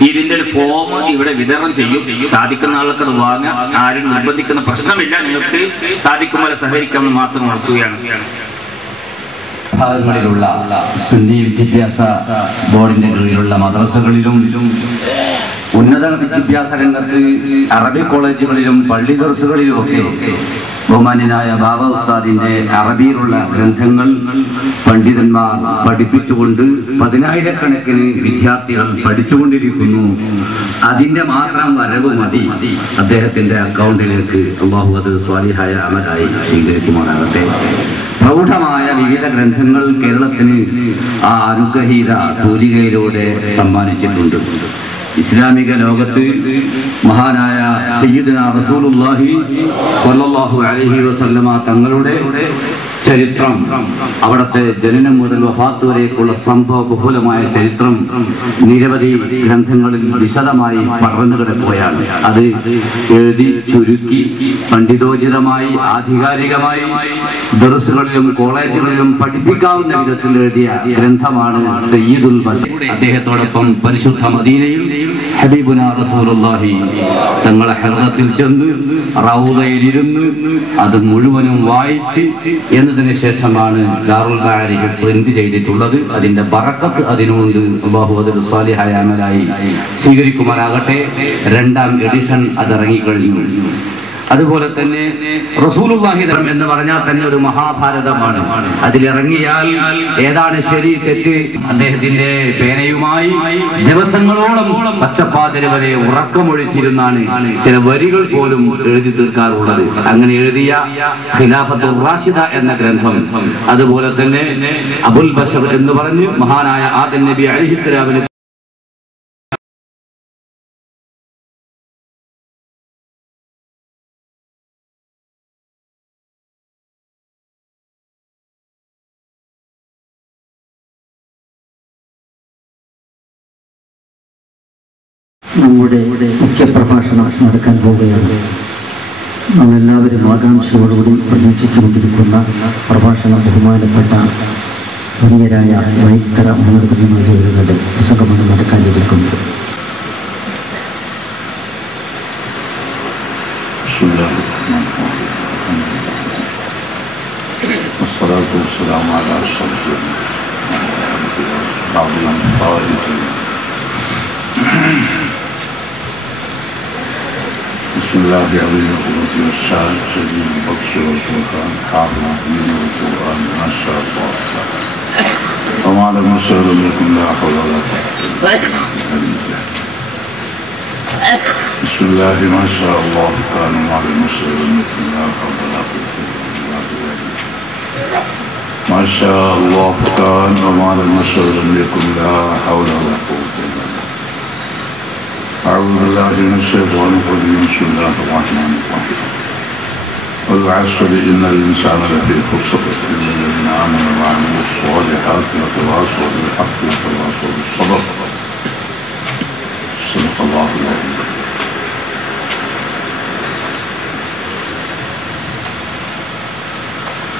ഇതിന്റെ ഒരു ഫോം ഇവിടെ വിതരണം ചെയ്യും. സാധിക്കുന്ന ആൾക്ക് അത് വാങ്ങാം. ആരും നിർബന്ധിക്കുന്ന പ്രശ്നമില്ല. നിങ്ങൾക്ക് സഹായിക്കുമ്പോൾ സഹകരിക്കാമെന്ന് മാത്രം ഉണർത്തുകയാണ്. ഭാഗങ്ങളിലുള്ള സുന്നി വിദ്യാഭ്യാസ ബോർഡിന്റെ കീഴിലുള്ള മദ്രസകളിലും ഉന്നത വിദ്യാഭ്യാസ രംഗത്ത് അറബി കോളേജുകളിലും പള്ളി ദർസുകളിലും ഒക്കെ ബഹുമാന്യനായ ബാബ ഉസ്താദിന്റെ അറബിയിലുള്ള ഗ്രന്ഥങ്ങൾ പണ്ഡിതന്മാർ പഠിപ്പിച്ചുകൊണ്ട് 10,000-കണക്കിന് വിദ്യാർത്ഥികൾ പഠിച്ചുകൊണ്ടിരിക്കുന്നു. അതിന്റെ മാത്രം വരവ് മതി അദ്ദേഹത്തിന്റെ അക്കൗണ്ടിലേക്ക്. അല്ലാഹു അത് സ്വാലിഹായ അമലായി സ്വീകരിക്കുമാറാകട്ടെ. പ്രൗഢമായ വിവിധ ഗ്രന്ഥങ്ങൾ കേരളത്തിന് ആ അനുഗ്രഹീത തൂലികയിലൂടെ സമ്മാനിച്ചിട്ടുണ്ട്. ഇസ്ലാമിക ലോകത്ത് മഹാനായ സയ്യിദുനാ റസൂലുള്ളാഹി സ്വല്ലല്ലാഹു അലൈഹി വസല്ലമ തങ്ങളുടെ ചരിത്രം, അവിടുത്തെ ജനനം മുതൽ വഫാത്ത് വരേക്കുള്ള സംഭവ ബഹുലമായ ചരിത്രം നിരവധി ഗ്രന്ഥങ്ങളിൽ വിശദമായി പറഞ്ഞു കിടക്കുകയാണ്. അത് എഴുതി ചുരുക്കി പണ്ഡിതോചിതമായി ആധികാരികമായി ദർസുകളിലും കോളേജുകളിലും പഠിപ്പിക്കാവുന്ന വിധത്തിൽ എഴുതിയ ഗ്രന്ഥമാണ് സയ്യിദുൽ ബശർ. അദ്ദേഹത്തോടൊപ്പം പരിശുദ്ധ മദീനയിൽ ഹബീബുന റസൂലുള്ളാഹി തങ്ങളെ ഹർറത്തിൽ ചെന്ന് റൗദയിലിരുന്ന് അത് മുഴുവനും വായിച്ച് എന്നതിന് ശേഷമാണ് ദാറുൽ മആരിഫ് പ്രിന്റ് ചെയ്തിട്ടുള്ളത്. അതിന്റെ ബറക്കത്ത് അതിനുണ്ട്. അല്ലാഹു അതൊരു സ്വാലിഹായ അമലായി സ്വീകരിക്കുമാറാകട്ടെ. 2ാം എഡിഷൻ അത് ഇറങ്ങിക്കഴിഞ്ഞു. അതുപോലെ തന്നെ റസൂലുള്ളാഹി എന്ന് പറഞ്ഞാൽ തന്നെ ഒരു മഹാഭാരതമാണ്. അതിലിറങ്ങിയാൽ ഏതാണ് ശരി തെറ്റ് അദ്ദേഹത്തിന്റെ പേനയുമായി ദിവസങ്ങളോളം പച്ചപ്പാതിര് വരെ ഉറക്കമൊഴിച്ചിരുന്നാണ് ചില വരികൾ പോലും എഴുതി തീർക്കാറുള്ളത്. അങ്ങനെ എഴുതിയ ഖിലാഫത്തുർ റാഷിദ എന്ന ഗ്രന്ഥം, അതുപോലെ തന്നെ അബുൽ ബശർ എന്ന് പറഞ്ഞ് മഹാനായ ആദം നബി അലൈഹിസ്സലാമിന് നമ്മുടെ മുഖ്യപ്രഭാഷണം നടക്കാൻ പോവുകയാണ്. നാം എല്ലാവരും ആകാംക്ഷയോടുകൂടി പ്രതീക്ഷിച്ചുകൊണ്ടിരിക്കുന്ന പ്രഭാഷണം ബഹുമാനപ്പെട്ട ധന്യരായ വൈത്തറ മുഹമ്മദ് പ്രസംഗമാണ് നടക്കാനിരിക്കുന്നത്. بسم الله العظيم القدس والشان شديد البطش والفرقان حافظ الدين والقرآن ما شاء الله وما لم يشاء لم يكن لا حول ولا قوة إلا بالله. بسم الله ما شاء الله كان وما لم يشاء لم يكن لا حول ولا قوة إلا بالله. ما شاء الله كان وما لم يشاء لم يكن لا حول ولا قوة إلا بالله. أعوذ بالله من الشيطان الرجيم. بسم الله الرحمن الرحيم. والعصر إن الإنسان لفي خسر إلا الذين آمنوا وعملوا الصالحات وتواصوا بالحق وتواصوا بالصبر. صدق الله العظيم.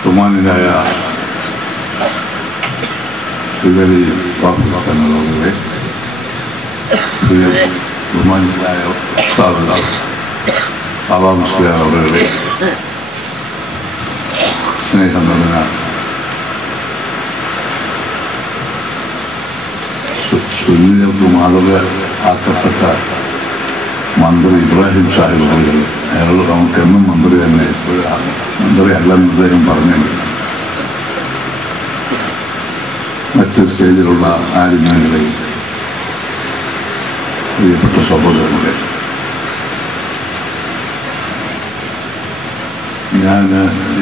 ബഹുമാന്യനായ ശ്രീധരി വാക്കുകളെ ബഹുമാന്യനായ അവരുടെ സ്നേഹം നിറഞ്ഞ സുന്നികൾക്ക് മാതൃക ആക്കപ്പെട്ട മന്ത്രി ഇബ്രാഹിം സാഹിബ് അവர்கள் അയാൾ നമുക്കെന്നും മന്ത്രി തന്നെ മന്ത്രി അല്ലെന്ന് അദ്ദേഹം പറഞ്ഞു. മറ്റ് സ്റ്റേജിലുള്ള ആലിമ്യങ്ങളെ പ്രിയപ്പെട്ട സഹോദരങ്ങളെ, ഞാൻ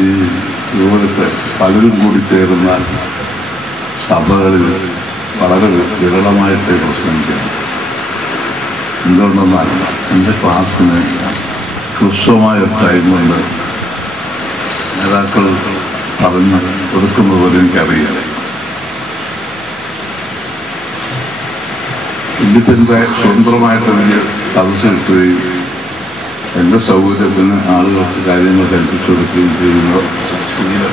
ഈ ഇതുപോലത്തെ പലരും കൂടി ചേരുന്ന സഭകളിൽ വളരെ വിരളമായിട്ട് പ്രസംഗിക്കുന്നു. എന്തുകൊണ്ടെന്നാൽ എൻ്റെ ക്ലാസ്സിന് ഹ്രസ്വമായ ടൈമുണ്ട് നേതാക്കൾ പറഞ്ഞ് കൊടുക്കുന്നത് പോലെ എനിക്കറിയില്ല. ഇൻഡിപെൻഡൻ്റായ സ്വതന്ത്രമായിട്ട് എനിക്ക് സദസ്സ് കിട്ടുകയും എൻ്റെ സൗകര്യത്തിന് ആളുകൾക്ക് കാര്യങ്ങൾ കൽപ്പിച്ചു കൊടുക്കുകയും ചെയ്യുന്ന ശീലം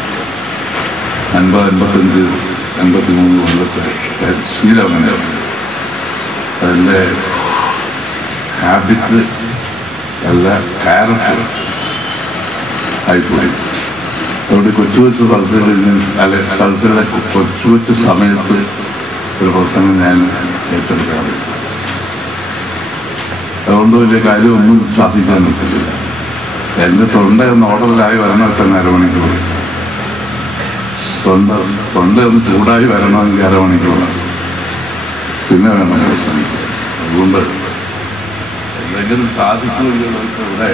50, 55, 53 കൊല്ലത്തെ ശീലം അങ്ങനെയാണ്. അതിൻ്റെ ഹാബിറ്റ് അല്ല, ക്യാരക്ടർ ആയിപ്പോയി. അതുകൊണ്ട് കൊച്ചു കൊച്ചു സദസ്സുകളിൽ സദസ്സുകളെ കൊച്ചു കൊച്ചു സമയത്ത് ഒരു പ്രസംഗം ഞാൻ ഏറ്റെടുക്കാറില്ല. അതുകൊണ്ട് വലിയ കാര്യമൊന്നും സാധിക്കാൻ പറ്റില്ല. എൻ്റെ തൊണ്ട ഒന്ന് ഓർഡറിലായി വരണമെങ്കിൽ അരമണിക്കൂർ, തൊണ്ട ഒന്ന് ചൂടായി വരണമെങ്കിൽ അരമണിക്കൂർ, പിന്നെ വേണം പ്രസംഗിച്ചത്. അതുകൊണ്ട് എന്തെങ്കിലും സാധിക്കുമെന്നുള്ളവർക്ക് ഇവിടെ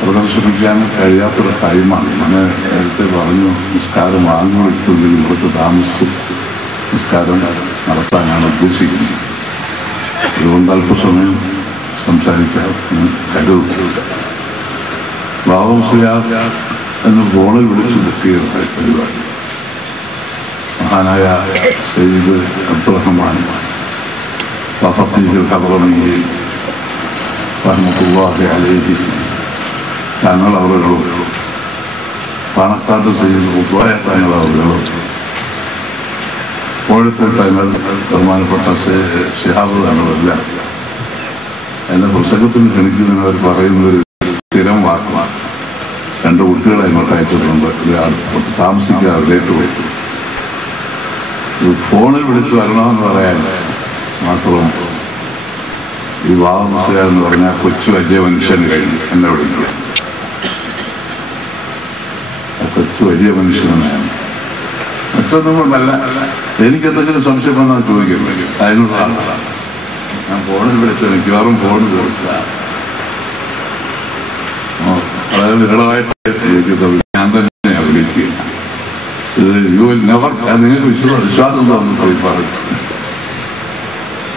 പ്രദർശിപ്പിക്കാൻ കഴിയാത്തൊരു ടൈമാണ്. ഞാൻ നേരത്തെ പറഞ്ഞു, നിസ്കാരം വാങ്ങുവെച്ചെങ്കിലും കുറച്ച് താമസിച്ച് നിസ്കാരം നടത്താനാണ് ഉദ്ദേശിക്കുന്നത്. അതുകൊണ്ട് അല്പസമയം സംസാരിക്കാൻ കരുതും. ബാബുശ്രീ എന്ന് ഫോണിൽ വിളിച്ച് ബുക്ക് ചെയ്യുന്ന പരിപാടി. മഹാനായ സയ്യിദ് അബ്ദുറഹ്മാൻ ഫഖീഹുൽ ഹദ്റമി റഹ്മത്തുള്ളാഹി അലൈഹി തങ്ങൾ അവരുകളും പാണക്കാട് സയ്യിദ് ഉദ്വായ തങ്ങൾ അവരുകളും കോഴിക്കോട് തങ്ങൾ ബഹുമാനപ്പെട്ട ശിഹാബ് തങ്ങളെല്ലാം എന്നെ പുസ്തകത്തിന് ക്ഷണിക്കുന്നവർ പറയുന്നൊരു സ്ഥിരം വാക്കുമാണ്. 2 കുട്ടികളെ ഇങ്ങോട്ട് അയച്ചിട്ടുണ്ട്. താമസിക്കാറിലേക്ക് പോയി ഫോണിൽ വിളിച്ചു വരണമെന്ന് പറയാൻ മാത്രം ഈ വാഹനസുകാരെന്ന് പറഞ്ഞാൽ കൊച്ചു വലിയ മനുഷ്യന് കഴിഞ്ഞു എന്നെ വിളിക്കുക. കൊച്ചു വലിയ മനുഷ്യനാണ്. മറ്റൊന്നും കൊണ്ടല്ല, എനിക്കെന്തെങ്കിലും സംശയം വന്നാൽ ചോദിക്കുന്നു. അതിനുള്ള ആളാണ് ഞാൻ ഫോണിൽ വിളിച്ച മിക്കവാറും ഫോണിൽ വിളിച്ചാൽ വളരെ വിരളമായിട്ട് ഞാൻ തന്നെയാണ് വിളിക്കുക. ഇത് നെവർ നിങ്ങൾക്ക് വിശ്വാസം തോന്നുന്നു പോയി പറഞ്ഞു.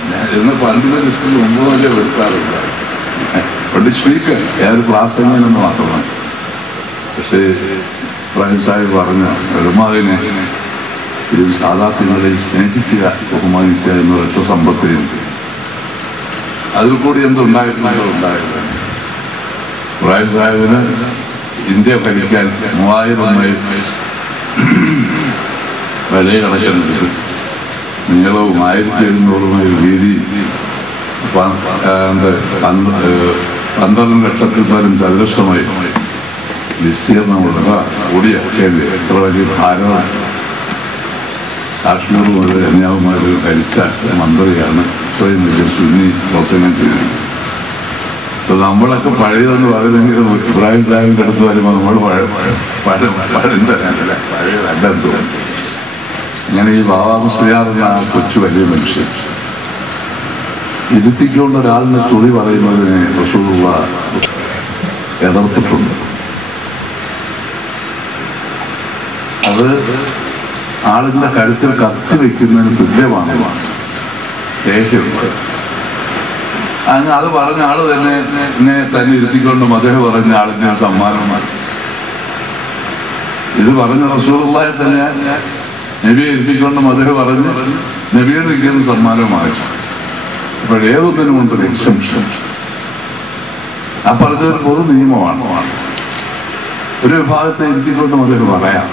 ഞാൻ ഇന്ന് പണ്ടിന്റെ ലിസ്റ്റിൽ 9 വരെ എടുക്കാറില്ല. പണ്ട് സ്പീക്കർ ഏതൊരു ക്ലാസ് എങ്ങനെയെന്ന് മാത്രമാണ്. പക്ഷേ ഇബ്രാഹിം സാഹിബ് പറഞ്ഞ പെരുമാവിനെ ഇത് സാധാത്യങ്ങളെ സ്നേഹിക്കുക, ബഹുമാനിക്കുക എന്നൊരൊറ്റ സമ്പത്തിലുണ്ട്. അതിൽ കൂടി എന്തുണ്ടായിട്ടുണ്ടോ ഉണ്ടായില്ല. ഇബ്രാഹിം സാഹിബിന് ഇന്ത്യ ഭരിക്കാൻ 3000 മൈൽ വലിയ കണക്കനുസരിച്ച് നീളവും 1700 മൈൽ വീതി 12 ലക്ഷത്തിൽ പരം ചതുരശ്രമായി വിസ്തീർണമുള്ള കൂടിയ എത്ര വലിയ ഭാരതം. കാശ്മീർ മുതൽ കന്യാകുമാരി ഭരിച്ച മന്ത്രിയാണ് ഇത്രയും വലിയ സുന്നി പ്രസംഗം ചെയ്യുന്നത്. നമ്മളൊക്കെ പഴയതെന്ന് പറയുന്നെങ്കിലും ഇബ്രാഹിം സാഹിബിന്റെ അടുത്ത് വരുമ്പോൾ നമ്മൾ പഴയതല്ല തോന്നുന്നു. അങ്ങനെ ഈ ബാബാ മുസ്ലിയാർ എന്ന ആ കൊച്ചു വലിയ മനുഷ്യൻ ഇരുത്തിക്കൊണ്ട് ഒരാളിനെ സ്തുതി പറയുന്നതിനെ റസൂലുള്ള എതിർത്തിട്ടുണ്ട്. അത് ആളിന്റെ കഴുത്തിൽ കത്തി വയ്ക്കുന്നതിന് തുല്യമാണ്. ദേഹ്യമുണ്ട്. അങ്ങനെ അത് പറഞ്ഞ ആള് തന്നെ ഇരുത്തിക്കൊണ്ട് മദഹ് പറഞ്ഞ ആളിന് സമ്മാനമാണ്. ഇത് പറഞ്ഞ റസൂലുള്ളാഹിയെ തന്നെ നബിയെ ഇരുത്തിക്കൊണ്ട് മദഹ് പറഞ്ഞ് നബിയുടെ ഇരിക്കുന്ന സമ്മാനമായി. അപ്പോഴേതൊന്നിനും കൊണ്ടൊരു എക്സംഷൻ. അപ്പൊ അതൊരു പൊതു നിയമമാണ്. ഒരു വിഭാഗത്തെ ഇരുത്തിക്കൊണ്ട് മദഹ് പറയാം.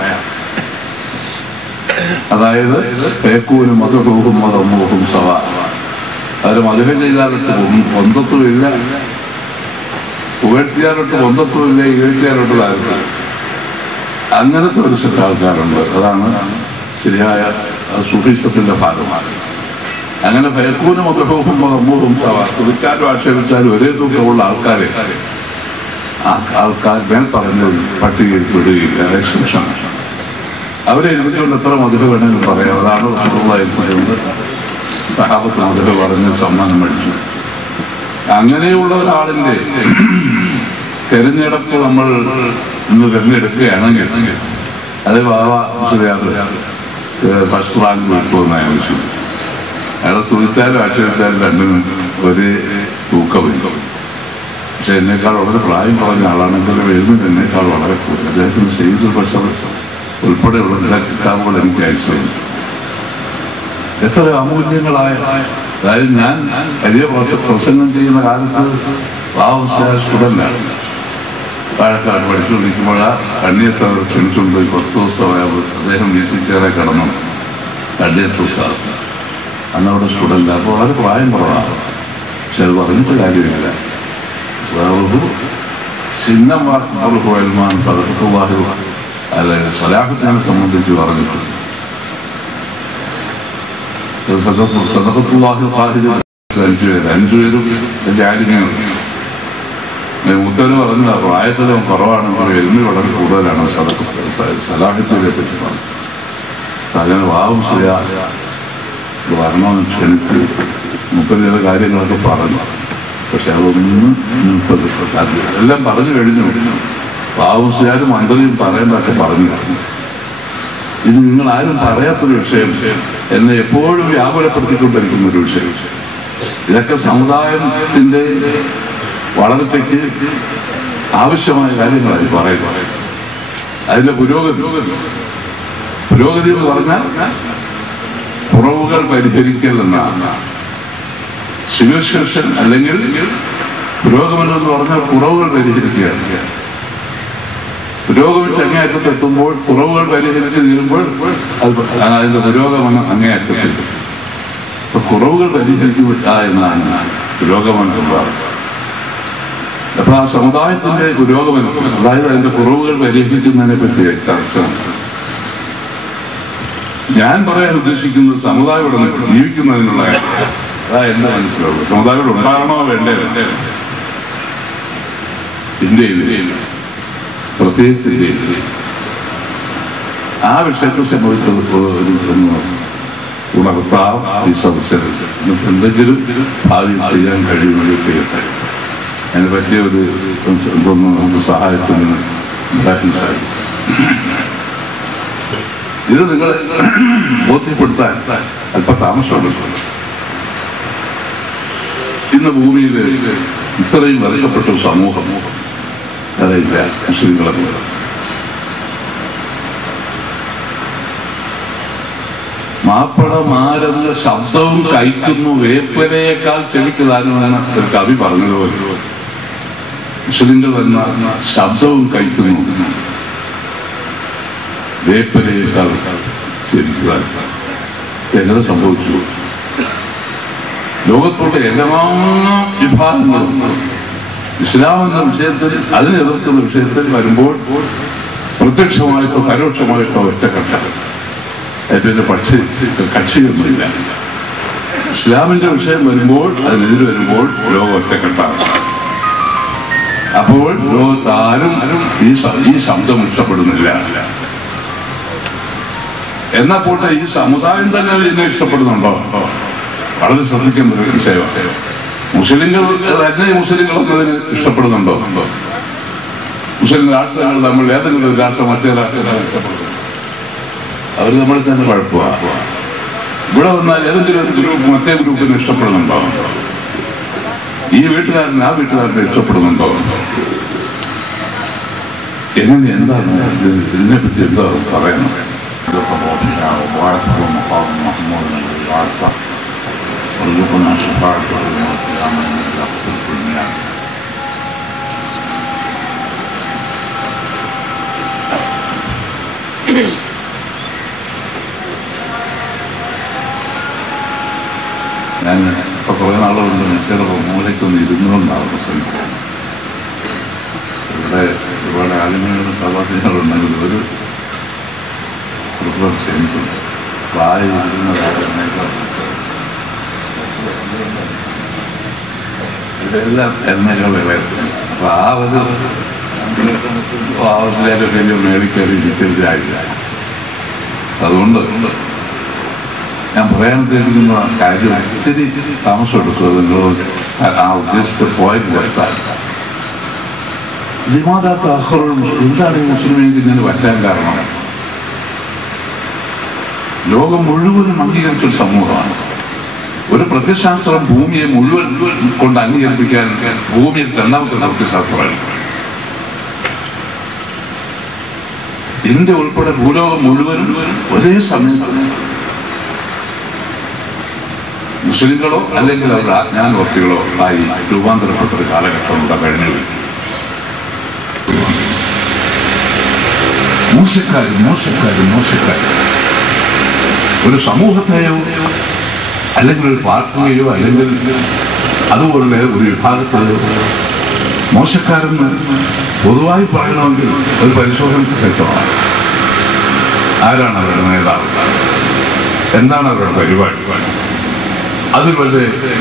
അതായത് പേക്കൂനും മധുഹൂഹും മതമൂഹും സവ. അതിൽ മധുരം ചെയ്താലൊട്ട് പൊന്തത്വമില്ല, ഉയർത്തിയാലൊട്ട് പൊന്തത്വമില്ല, ഇഴത്തിയാലൊട്ട് താഴ്ത്തില്ല. അങ്ങനത്തെ ഒരു സെറ്റ് ആൾക്കാരുണ്ട്. അതാണ് ശരിയായ സുഫീസത്തിന്റെ ഭാഗമാണ്. അങ്ങനെ പേക്കൂനും മധുഹൂഹും മതമൂഹും സവ. തുതിക്കാരും ആക്ഷേപിച്ചാലും ഒരേ തൂക്കമുള്ള ആൾക്കാരെ മേൽ പറഞ്ഞ പട്ടികയിൽ പെടുകയില്ല. എക്സംഷൻ. അവരെ ഇരുന്നുകൊണ്ട് എത്ര മധുര വേണമെങ്കിലും പറയാം. അതാണ് റസൂലുള്ളാഹിന്റെ സഹാബത്ത് മധുര പറഞ്ഞ് സമ്മാനം മേടിച്ചു. അങ്ങനെയുള്ള ഒരാളിന്റെ തെരഞ്ഞെടുപ്പ് നമ്മൾ ഇന്ന് തിരഞ്ഞെടുക്കുകയാണെങ്കിൽ അത് ബാബാ മുസ്ലിയാർ ഫസ്റ്റ് റാങ്ക് കിട്ടുമെന്ന് ഞാൻ വിശ്വസിച്ചു. അയാളെ തുണിച്ചാലും ആക്ഷേപിച്ചാലും രണ്ടിനും ഒരേ തൂക്കമില്ല. പക്ഷെ എന്നേക്കാൾ വളരെ പ്രായം പറഞ്ഞ ആളാണെങ്കിലും എഴുതുന്നത് എന്നേക്കാൾ വളരെ കൂടുതൽ. അദ്ദേഹത്തിന് സയ്യിദുൽ ബശർ ഉൾപ്പെടെയുള്ള ചില കിതാബുകൾ എനിക്ക് അയച്ചു. എത്ര അമൂല്യങ്ങളായ, അതായത് ഞാൻ വലിയ പ്രസംഗം ചെയ്യുന്ന കാലത്ത് സ്റ്റുഡന്റാണ്. പാലക്കാട് പഠിച്ചുകൊണ്ടിരിക്കുമ്പോൾ കണ്ണിയത്ത് അവർ ക്ഷണിച്ചുകൊണ്ട് 10 ദിവസമായ അദ്ദേഹം DC ചേരെ കടന്നു. കണ്ണിയത്ത് ഉത്സാഹം അന്നവിടെ സ്റ്റുഡന്റ്. അപ്പോൾ വളരെ പ്രായം കുറവാണ്. പക്ഷെ അത് പറഞ്ഞിട്ട് കാര്യമില്ല. ചിഹ്നമാൻ സദഖത്തുള്ളാഹി അല്ലെ സലാഹത്തിനെ സംബന്ധിച്ച് പറഞ്ഞിട്ടുണ്ട്. സദഖത്തുള്ളാഹി 5 പേരും എന്റെ ആലിമ്യങ്ങൾ. മുത്തന് പറഞ്ഞ പ്രായത്തിലും കുറവാണെങ്കിൽ എൽമി വളരെ കൂടുതലാണ്. സലാഹത്തിനെ പറ്റി പറഞ്ഞു. അങ്ങനെ വാവും ചെയ്യാതെ വരണമെന്ന് ക്ഷണിച്ച് മുപ്പത് ചില കാര്യങ്ങളൊക്കെ പറഞ്ഞു. പക്ഷെ അതൊന്നും എല്ലാം പറഞ്ഞു കഴിഞ്ഞു. പാവസ്യാരും മന്ത്രിയും പറയേണ്ടതൊക്കെ പറഞ്ഞു. ഇത് നിങ്ങൾ ആരും പറയാത്തൊരു വിഷയം, എന്നെ എപ്പോഴും വ്യാകുലപ്പെടുത്തിക്കൊണ്ടിരിക്കുന്ന ഒരു വിഷയം. ഇതൊക്കെ സമുദായത്തിന്റെ വളർച്ചയ്ക്ക് ആവശ്യമായ കാര്യങ്ങളായി പറയുന്നത്. അതിന്റെ പുരോഗതി എന്ന് പറഞ്ഞാൽ കുറവുകൾ പരിഹരിക്കൽ എന്നാണ്. സിവിലൈസേഷൻ അല്ലെങ്കിൽ പുരോഗമനം എന്ന് പറഞ്ഞാൽ കുറവുകൾ പരിഹരിക്കുകയാണ്. പുരോഗമിച്ച് അങ്ങേയറ്റത്ത് എത്തുമ്പോൾ കുറവുകൾ പരിഹരിച്ച് തീരുമ്പോൾ അതിന്റെ പുരോഗമനം അങ്ങേയറ്റത്തിൽ. അപ്പൊ കുറവുകൾ പരിഹരിക്കുക എന്നാണ് പുരോഗമനം എന്ന് പറയുന്നത്. അപ്പൊ ആ സമുദായത്തിന്റെ പുരോഗമനം, അതായത് അതിന്റെ കുറവുകൾ പരിഹരിക്കുന്നതിനെ പറ്റി ചർച്ച. ഞാൻ പറയാൻ ഉദ്ദേശിക്കുന്നത് സമുദായം ഇവിടെ ജീവിക്കുന്നതിനുള്ള അതാ എന്റെ മനസ്സിലുള്ളത്. സമുദായം ഇവിടെ ഉണ്ടാകണോ വേണ്ടേ? ഇന്ത്യയിൽ, പ്രത്യേകിച്ച് ഇന്ത്യയിൽ ആ വിഷയത്തെ സംബന്ധിച്ചത് ഉണർത്താം ഈ സദസ്യന്. എന്തെങ്കിലും ഭാവിയിൽ ചെയ്യാൻ കഴിയുമെങ്കിൽ ചെയ്യട്ടെ. അതിനെ പറ്റിയ ഒരു നമുക്ക് സഹായത്തിന് സാധിക്കും. ഇത് നിങ്ങൾ ബോധ്യപ്പെടുത്താൻ അല്പ താമസമുണ്ട്. ഇന്ന് ഭൂമിയിൽ ഇത്രയും വരക്കപ്പെട്ട ഒരു സമൂഹം അറിയില്ല, മുസ്ലിങ്ങളെന്ന്. മാപ്പട മാരെന്ന ശബ്ദവും കഴിക്കുന്നു വേപ്പനയേക്കാൾ ചെവിക്കുതാനുമെന്ന് ഒരു കവി പറഞ്ഞതുപോലെ മുസ്ലിങ്ങൾ എന്ന ശബ്ദവും കഴിക്കുന്നു വേപ്പനയേക്കാൾ ചെവിക്കുതാൻ. എങ്ങനെ സംഭവിച്ചു? ലോകത്തോടെ എല്ലാ വിഭാഗങ്ങളും ഇസ്ലാം എന്ന വിഷയത്തിൽ, അതിനെ എതിർക്കുന്ന വിഷയത്തിൽ വരുമ്പോൾ പ്രത്യക്ഷമായിട്ടോ പരോക്ഷമായിട്ടോ ഒറ്റക്കെട്ട അതിന്റെ കക്ഷിയൊന്നുമില്ല. ഇസ്ലാമിന്റെ വിഷയം വരുമ്പോൾ, അതിനെതിരെ വരുമ്പോൾ ലോകം ഒറ്റക്കെട്ടാണ്. അപ്പോൾ ലോകത്താരും ഈ ശബ്ദം ഇഷ്ടപ്പെടുന്നില്ല. എന്നാ പോട്ടെ, ഈ സമുദായം തന്നെ ഇതിനെ ഇഷ്ടപ്പെടുന്നുണ്ടോ? വളരെ ശ്രദ്ധിക്കേണ്ട ഒരു വിഷയമാണ്. മുസ്ലിങ്ങൾ തന്നെ മുസ്ലിങ്ങളെന്നതിന് ഇഷ്ടപ്പെടുന്നുണ്ടോ? മുസ്ലിം രാഷ്ട്രങ്ങൾ തമ്മിൽ ഏതെങ്കിലും ഒരു രാഷ്ട്രം മറ്റേ രാഷ്ട്രത്തെ ഇഷ്ടപ്പെടുന്നു? അവർ നമ്മൾ തന്നെ കുഴപ്പമാണ്. ഇവിടെ വന്നാൽ ഏതെങ്കിലും ഒരു ഗ്രൂപ്പ് മറ്റേ ഗ്രൂപ്പിനെ ഇഷ്ടപ്പെടുന്നുണ്ടോ? ഈ വീട്ടുകാരൻ ആ വീട്ടുകാരനെ ഇഷ്ടപ്പെടുന്നുണ്ടോ? എങ്ങനെ, എന്താണ് ഇതിനെപ്പറ്റി എന്താ പറയണം? وارزقنا شفاعته يوم القيامة إنك لا تخلف الميعاد. ഞാൻ ഇപ്പൊ കുറെ നാളുകൊണ്ട് നിശ്ചയ മൂലയ്ക്കൊന്ന് ഇരുന്നുകൊണ്ടാണ് പ്രസംഗിച്ചത്. ഇവിടെ ഒരുപാട് ആലിമകളും സഭാധികളുണ്ടെങ്കിൽ ഒരു ചേഞ്ചുണ്ട്. പ്രായം ഇരുന്നേക്കാൾ ഇതെല്ലാം എന്നേക്കാൾ വിളയെത്തുന്നു. അപ്പൊ ആ ഒരു ആവശ്യത്തിലേക്ക് വലിയ മേടിക്കറി ഇരിക്കരുതായില്ല. അതുകൊണ്ട് ഞാൻ പറയാൻ ഉദ്ദേശിക്കുന്ന കാര്യം ഇച്ചിരി താമസമെടുക്കും. നിങ്ങളോട് ആ ഉദ്ദേശിച്ച പോയിന്റ് വരുത്താൻ ലിമാദാത്ത അഹ്റും എന്താണ് മുസ്ലിമീങ്ങൾക്ക് ഇങ്ങനെ പറ്റാൻ കാരണം? ലോകം മുഴുവനും അംഗീകരിച്ചൊരു സമൂഹമാണ്. ഒരു പ്രത്യശാസ്ത്രം ഭൂമിയെ മുഴുവൻ കൊണ്ട് അംഗീകരിപ്പിക്കാൻ ഭൂമിയിൽ രണ്ടാമത്തെ പ്രത്യശാസ്ത്രമാണ്. ഇന്ത്യ ഉൾപ്പെടെ ഭൂലോകം മുഴുവനും ഒരേ സമയത്ത് മുസ്ലിങ്ങളോ അല്ലെങ്കിൽ അവരുടെ അജ്ഞാനവർത്തികളോ ആയി രൂപാന്തരപ്പെട്ട ഒരു കാലഘട്ടം ഇവിടെ കഴിഞ്ഞു. മോശക്കാര് ഒരു സമൂഹത്തെയോ അല്ലെങ്കിൽ ഒരു പാർട്ടിയെയോ അല്ലെങ്കിൽ അതുപോലുള്ള ഒരു വിഭാഗത്തെയോ മോശക്കാരെന്ന് പൊതുവായി പറയണമെങ്കിൽ ഒരു പരിശോധനയ്ക്ക് ശേഷമാണ്. ആരാണ് അവരുടെ നേതാവ്? എന്താണ് അവരുടെ പരിപാടി? അതിൽ വല്ല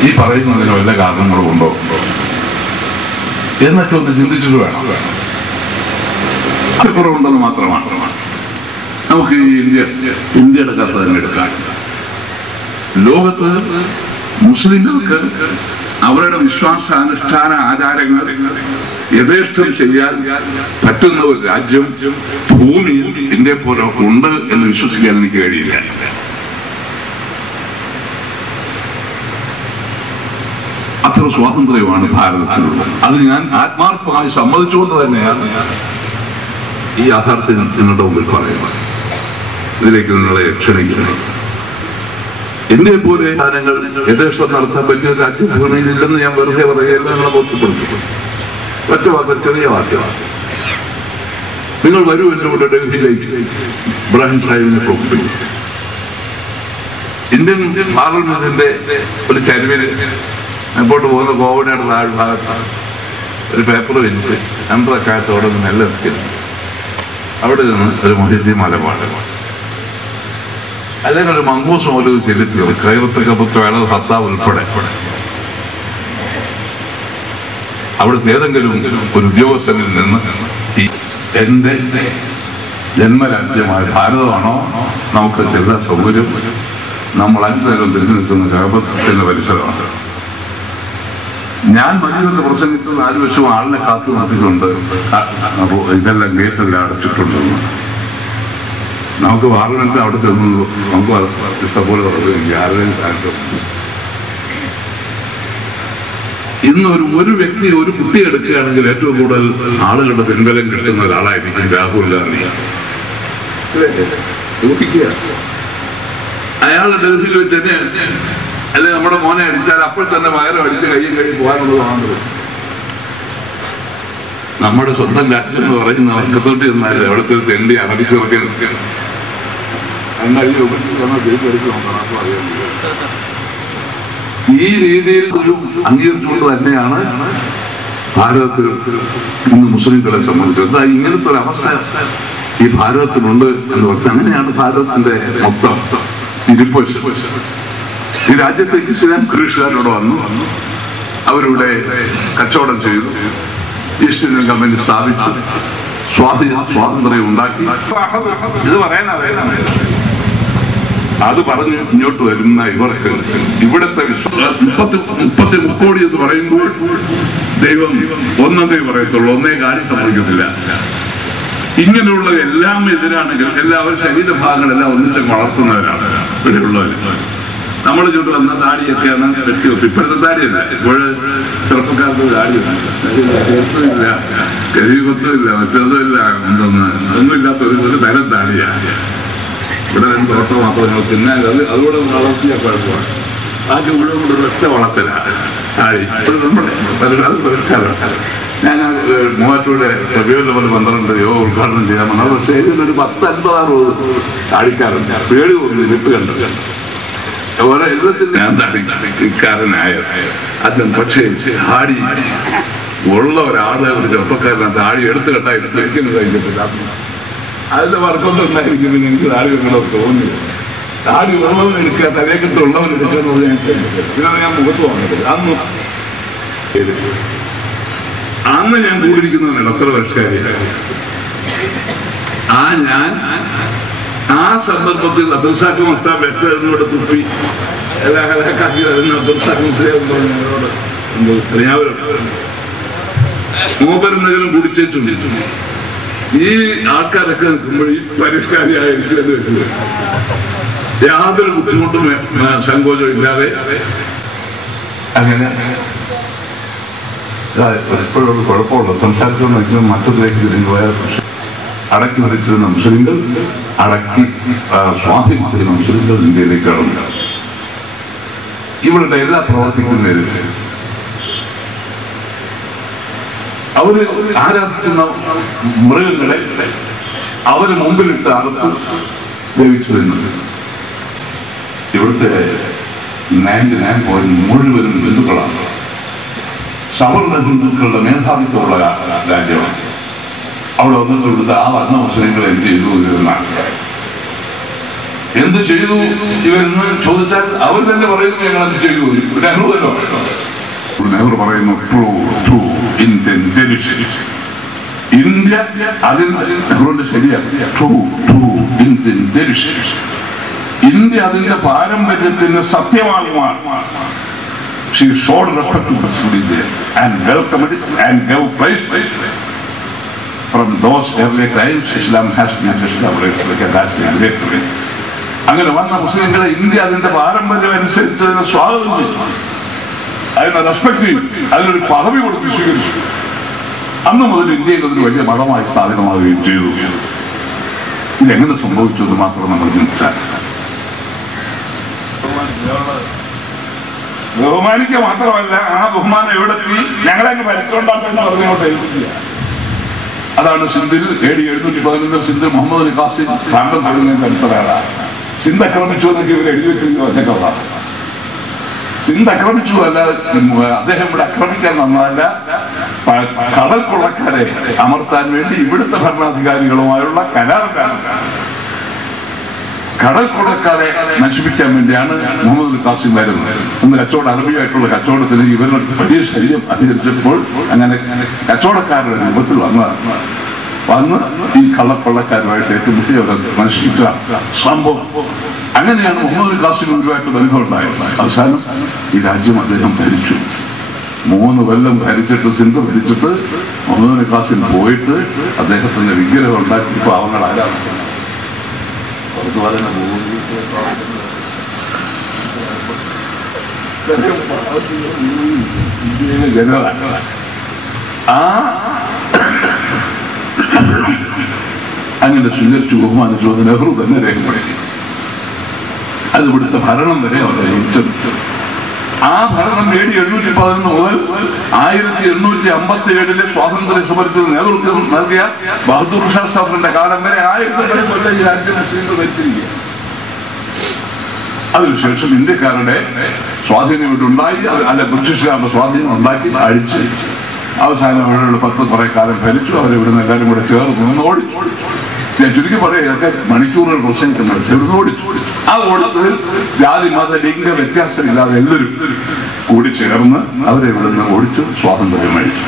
ഈ പറയുന്നതിന് വല്ല കാരണങ്ങളും ഉണ്ടോ എന്നൊക്കെ ഒന്ന് ചിന്തിച്ചിട്ട് വേണം. അത് കുറവുണ്ടെന്ന് മാത്രമാണ്. നമുക്ക് ഈ ഇന്ത്യയുടെ കഥ തന്നെ എടുക്കാൻ. ലോകത്ത് മുസ്ലിങ്ങൾക്ക് അവരുടെ വിശ്വാസാനുഷ്ഠാന ആചാരങ്ങൾ യഥേഷ്ടം ചെയ്യാൻ പറ്റുന്ന ഒരു രാജ്യം ഭൂമിയിൽ ഇന്ത്യ പോലെ ഉണ്ട് എന്ന് വിശ്വസിക്കാൻ എനിക്ക് കഴിയില്ല. അത്ര സ്വാതന്ത്ര്യമാണ് ഭാരതത്തിലുള്ളത്. അത് ഞാൻ ആത്മാർത്ഥമായി സമ്മതിച്ചുകൊണ്ട് തന്നെയാണ് ഈ യാഥാർത്ഥ്യം നിങ്ങളുടെ മുമ്പിൽ പറയുക, ഇതിലേക്ക് നിങ്ങളെ ക്ഷണിക്കണം. ഇന്ത്യയെ പോലെ കാര്യങ്ങൾ യഥേഷ്ടം നടത്താൻ പറ്റിയ രാജ്യഭൂമിയിൽ ഇല്ലെന്ന് ഞാൻ വെറുതെ പറയുകയല്ല, നിങ്ങളെ ബോധ്യപ്പെടുത്തും. ഒറ്റ വാക്ക്, ചെറിയ വാക്യമാണ്. നിങ്ങൾ വരൂ എന്റെ കൂടെ ഡൽഹിയിലേക്ക്, ഇബ്രാഹിം സാഹിബിനെ പോകും. ഇന്ത്യൻ പാർലമെന്റിന്റെ ഒരു ചരിവില് മുമ്പോട്ട് പോകുന്ന ഗോവയുടെ താഴ്ഭാഗത്ത് ഒരു പേപ്പർ വെച്ച് 2 റക്അത്തോടെ നെല്ല് എത്തിക്കുന്നു. അവിടെ നിന്ന് ഒരു മൊഹീദ്ദീൻ മലപാട് അല്ലെങ്കിൽ ഒരു മങ്കൂസ് മൗലൂദ് ചെലുത്തി കൈറത്തൊക്കെ പുത്രമാണ് ഭർത്താവ് ഉൾപ്പെടെ അവിടുത്തെ ഏതെങ്കിലും ഒരു ഉദ്യോഗസ്ഥനിൽ നിന്ന് എന്റെ ജന്മരാജ്യമായ ഭാരതമാണോ നമുക്ക് ചെല്ലാ സൗകര്യം, നമ്മൾ 5 നേരം തിരിഞ്ഞു നിൽക്കുന്ന കേരളത്തിന്റെ പരിസരമാണ്. ഞാൻ മനുഷ്യന്റെ പ്രസംഗിച്ച് 4 വർഷവും ആളിനെ കാത്തു നിർത്തിക്കൊണ്ട് ഇതെല്ലാം ഗേറ്റെല്ലാം അടച്ചിട്ടുണ്ടെന്ന്. നമുക്ക് പാർലമെന്റ് അവിടെ ചെന്നു നമുക്ക് ഇഷ്ടംപോലെ പറഞ്ഞു ആരുടെയും താല്പര്യം. ഇന്ന് ഒരു വ്യക്തി ഒരു കുട്ടി എടുക്കുകയാണെങ്കിൽ ഏറ്റവും കൂടുതൽ ആളുകളുടെ പിൻബലം കിട്ടുന്ന ഒരാളായിരിക്കും രാഹുൽ ഗാന്ധി. അയാളുടെ ഡൽഹിയിൽ വെച്ച് തന്നെ അല്ലെ നമ്മുടെ മോനെ അടിച്ചാൽ അപ്പോൾ തന്നെ വയറ് അടിച്ച് കയ്യും പോകാനുള്ളതാണ്. നമ്മുടെ സ്വന്തം രാജ്യം എന്ന് പറയുന്ന വർക്കത്തോട്ട് ചെന്നാൽ അവിടുത്തെ ഒരു തെണ്ടി അറബിച്ചൊക്കെ ഈ രീതിയിൽ ഒരു അംഗീകരിച്ചുകൊണ്ട് തന്നെയാണ് ഭാരതത്തിൽ ഇന്ന് മുസ്ലിംകളെ സംബന്ധിച്ചത്. ഇങ്ങനത്തെ ഒരു അവസ്ഥ ഈ ഭാരതത്തിലുണ്ട് എന്ന് പറഞ്ഞാൽ അങ്ങനെയാണ് ഭാരതത്തിന്റെ മൊത്തം ഇരിപ്പ്. ഈ രാജ്യത്തേക്ക് ഇസ്ലാം ബ്രിട്ടീഷുകാരോട് വന്നു, അവരിവിടെ കച്ചവടം ചെയ്തു, ഈസ്റ്റ് ഇന്ത്യൻ കമ്പനി സ്ഥാപിച്ചു, സ്വാതന്ത്ര്യം ഉണ്ടാക്കി. ഇത് പറയാനാണ് അത് പറഞ്ഞ് ഇങ്ങോട്ട് വരുന്ന ഇവർക്ക് ഇവിടുത്തെ 30 കോടി എന്ന് പറയുമ്പോൾ ദൈവം ഒന്നേ പറയത്തുള്ളൂ, ഒന്നേ കാര്യം സംഭവിക്കുന്നില്ല. ഇങ്ങനെയുള്ള എല്ലാം എതിരാണെങ്കിൽ എല്ലാവരും ശരീരഭാഗങ്ങളെല്ലാം ഒന്നിച്ച് വളർത്തുന്നവരാണ് ഇവിടെയുള്ളവർ. നമ്മൾ ചൂട്ട് വന്ന താടിയൊക്കെയാണ് വെട്ടി വെക്കും. ഇപ്പോഴത്തെ താടിയല്ല, ഇപ്പോൾ ചെറുപ്പക്കാർക്ക് താടിയില്ല, ഗതികൊത്തുമില്ല, മറ്റൊന്നുമില്ല, ഒന്നുമില്ലാത്ത ഒരു തരം താടിയാണ്. ഇവിടെ 2 തോട്ടം മാത്രം പിന്നെ അതുകൂടെ വളർത്തിയ കുഴപ്പമാണ്. ആദ്യം മുഴുവൻ കൂടെ ഒറ്റ വളർത്തലാണ് താടി. നമ്മുടെ പരിഷ്കാരമാണ്. ഞാൻ മൂവാറ്റൂടെ ഫെബ്രുവരി 12 ഉദ്ഘാടനം ചെയ്യാമെന്ന്. പക്ഷേ ഇതിലൊരു 10-50 താടിക്കാരുണ്ട്. പേടി തോന്നി വിട്ട് കണ്ടത് ഓരോ എഴുതത്തിൽ ഞാൻ താടിക്കാരനായ അദ്ദേഹം. പക്ഷേ താടി ഉള്ള ഒരാളെ ഒരു ചെറുപ്പക്കാരനാ താടി എടുത്തു കണ്ടായിട്ട് കഴിക്കുന്നത് കഴിഞ്ഞിട്ടില്ല. അതിന്റെ വർക്കൊന്നും ഉണ്ടായിരിക്കും. പിന്നെ എനിക്ക് താടി വെക്കണോ തോന്നി. താടി ഉള്ളവൻ എടുക്കുക, തലയെക്കത്തുള്ളവൻ എടുക്കുന്നത് ഞാൻ മുഖത്ത് വന്നിട്ടില്ല. അന്ന് ഞാൻ കൂടിയിരിക്കുന്നവനാണ് അത്ര പരിഷ്കാരിയായ. ഞാൻ ആ സന്ദർഭത്തിൽ അബ്ദുൽസാഖ് മുസ്താഫ് എന്നോട് തുപ്പി മൂപ്പരെന്തെങ്കിലും കുടിച്ചിട്ടുണ്ട്. ഈ ആൾക്കാരൊക്കെ നിൽക്കുമ്പോൾ ഈ പരിഷ്കാരിയായിരിക്കും എന്ന് വെച്ചത് യാതൊരു ബുദ്ധിമുട്ടും സങ്കോചം ഇല്ലാതെ അങ്ങനെ എപ്പോഴും കുഴപ്പമുള്ള സംസാരിച്ചു നിൽക്കുന്ന മറ്റൊന്നിലേക്ക് തിരിഞ്ഞു പോയാൽ അടക്കി ഭരിച്ചിരുന്ന മുസ്ലിങ്ങൾ, അടക്കി സ്വാധീനിച്ചിരുന്ന മുസ്ലിങ്ങൾ ഇന്ത്യയിലേക്ക് കടന്നു. ഇവരുടെ എല്ലാ പ്രവർത്തിക്കുന്നതിലും അവര് ആരാധിക്കുന്ന മൃഗങ്ങളെ അവര് മുമ്പിലിട്ട് അറുത്ത് വേവിച്ചു വരുന്നത്. ഇവിടുത്തെ 99% മുഴുവനും ഹിന്ദുക്കളാണ്. സവർണ ഹിന്ദുക്കളുടെ മേധാവിത്വമുള്ള രാജ്യമാണ്. അവിടെ വന്നിട്ട് ഇവിടുത്തെ ആ വർണ്ണ മുസ്ലിങ്ങൾ എന്ത് ചെയ്തു ഇവരെന്നാണ്. എന്ത് ചെയ്തു ഇവരെന്ന് ചോദിച്ചാൽ അവർ തന്നെ പറയുന്നു ഞങ്ങൾ എന്ത് ചെയ്തു. നെഹ്റു തന്നെ പറയുന്നു. നെഹ്റു പറയുന്നു ഇന്ത്യ അതിൽ നെഹ്റുവിന്റെ ശരിയാണ്. ഇന്ത്യ അതിന്റെ പാരമ്പര്യത്തിന് സത്യമാകുമാണ്. She showed respect to the India and welcomed it and gave place. From those early times, Islam has been established like a lasting victory. അങ്ങനെ വന്ന മുസ്ലിങ്ങളെ ഇന്ത്യ അതിന്റെ പാരമ്പര്യം അനുസരിച്ച് അതിനെ സ്വാഗതം ചെയ്തു, അതിനെ റെസ്പെക്ട് ചെയ്തു, അതിനൊരു പദവി കൊടുത്ത് സ്വീകരിച്ചു. അന്ന് മുതൽ ഇന്ത്യയിൽ അതൊരു വലിയ മതമായി സ്ഥാപിതമാവുകയും ചെയ്തു. ഇതെങ്ങനെ സംഭവിച്ചു എന്ന് മാത്രം നമ്മൾ ചിന്തിച്ചാൽ ബഹുമാനിക്കുക മാത്രമല്ല, ആ ബഹുമാനം എവിടെത്തി ഞങ്ങളെങ്ങ് ഭരിച്ചുകൊണ്ടാട്ടെന്ന് പറഞ്ഞുകൊണ്ട് ഏൽപ്പിക്കുക. അതാണ് സിന്ധിൽ AD 711 സിന്ധിൽ മുഹമ്മദ് അലി ഖാസിം സ്ഥാനം തുടങ്ങുന്നതിന്റെ അടുത്തതാണ്. സിന്ധ് ആക്രമിച്ചു എന്നൊക്കെ ഇവർ എഴുതി വെച്ചിരിക്കുന്ന ഒറ്റക്കള്ള. സിന്ധ് ആക്രമിച്ചു അല്ല, അദ്ദേഹം ഇവിടെ ആക്രമിക്കാൻ വന്നതല്ല, കടൽ കൊള്ളക്കാരെ അമർത്താൻ വേണ്ടി ഇവിടുത്തെ ഭരണാധികാരികളുമായുള്ള കരാറിലാണ്. കടൽ കൊള്ളക്കാരെ നശിപ്പിക്കാൻ വേണ്ടിയാണ് മുഹമ്മദ് അലി ഖാസിം വരുന്നത്. ഒന്ന് അറബിയായിട്ടുള്ള കച്ചവടത്തിന് ഇവരുടെ വലിയ ശരീരം അധികരിച്ചപ്പോൾ അങ്ങനെ കച്ചവടക്കാരുടെ രൂപത്തിൽ വന്ന് ഈ കള്ളക്കൊള്ളക്കാരുമായിട്ട് ഏറ്റുമുട്ടി അവരെ നശിപ്പിച്ച സംഭവം. അങ്ങനെയാണ് മുഹമ്മദ് അലി ഖാസിം ഇവരുമായിട്ട് ബന്ധം ഉണ്ടായത്. അവസാനം ഈ രാജ്യം അദ്ദേഹം ഭരിച്ചു. 3 കൊല്ലം ഭരിച്ചിട്ട്, സിന്ധ് ഭരിച്ചിട്ട് മുഹമ്മദ് അലി ഖാസിം പോയിട്ട് അദ്ദേഹത്തിന്റെ വിഗ്രഹം ഉണ്ടാക്കി പാവങ്ങൾ ആരാധിക്കണം. അങ്ങനെ സ്വീകരിച്ചു, ബഹുമാനിച്ചു. നെഹ്റു തന്നെ രേഖപ്പെടുത്തി. അത് ഇവിടുത്തെ ഭരണം വരെ അവരെ ഉച്ചരിച്ചു. ആ ഭരണം AD 711 മുതൽ 1857 സ്വാതന്ത്ര്യ സമരത്തിന് നേതൃത്വം നൽകിയ ബഹദൂർ ഷാ സാഹിബിന്റെ കാലം വരെ 1000 കൊല്ലം ഈ രാജ്യം മുസ്ലിങ്ങൾ ഭരിച്ചിരിക്കുക. അതിനുശേഷം ഇന്ത്യക്കാരുടെ സ്വാധീനം ഇവിടെ ഉണ്ടായി, അല്ല ബ്രിട്ടീഷുകാരുടെ സ്വാധീനം ഉണ്ടാക്കി അഴിച്ച് അവസാനം അവരുടെ 10 കുറെ കാലം ഭരിച്ചു. അവരിവിടുന്ന് എല്ലാവരും കൂടെ ചേർന്ന് ഓടിച്ചു. ഞാൻ ചുരുക്കി പറയാം, ഇതൊക്കെ മണിക്കൂറുകൾ പ്രസംഗിക്കുന്നത്. ഇവിടുന്ന് ഓടിച്ചു. ആ ഓടിച്ചതിൽ ജാതി മത ലിംഗ വ്യത്യാസമില്ലാതെ എല്ലാവരും കൂടി ചേർന്ന് അവരെ ഇവിടുന്ന് ഓടിച്ചു. സ്വാതന്ത്ര്യം അഴിച്ചു.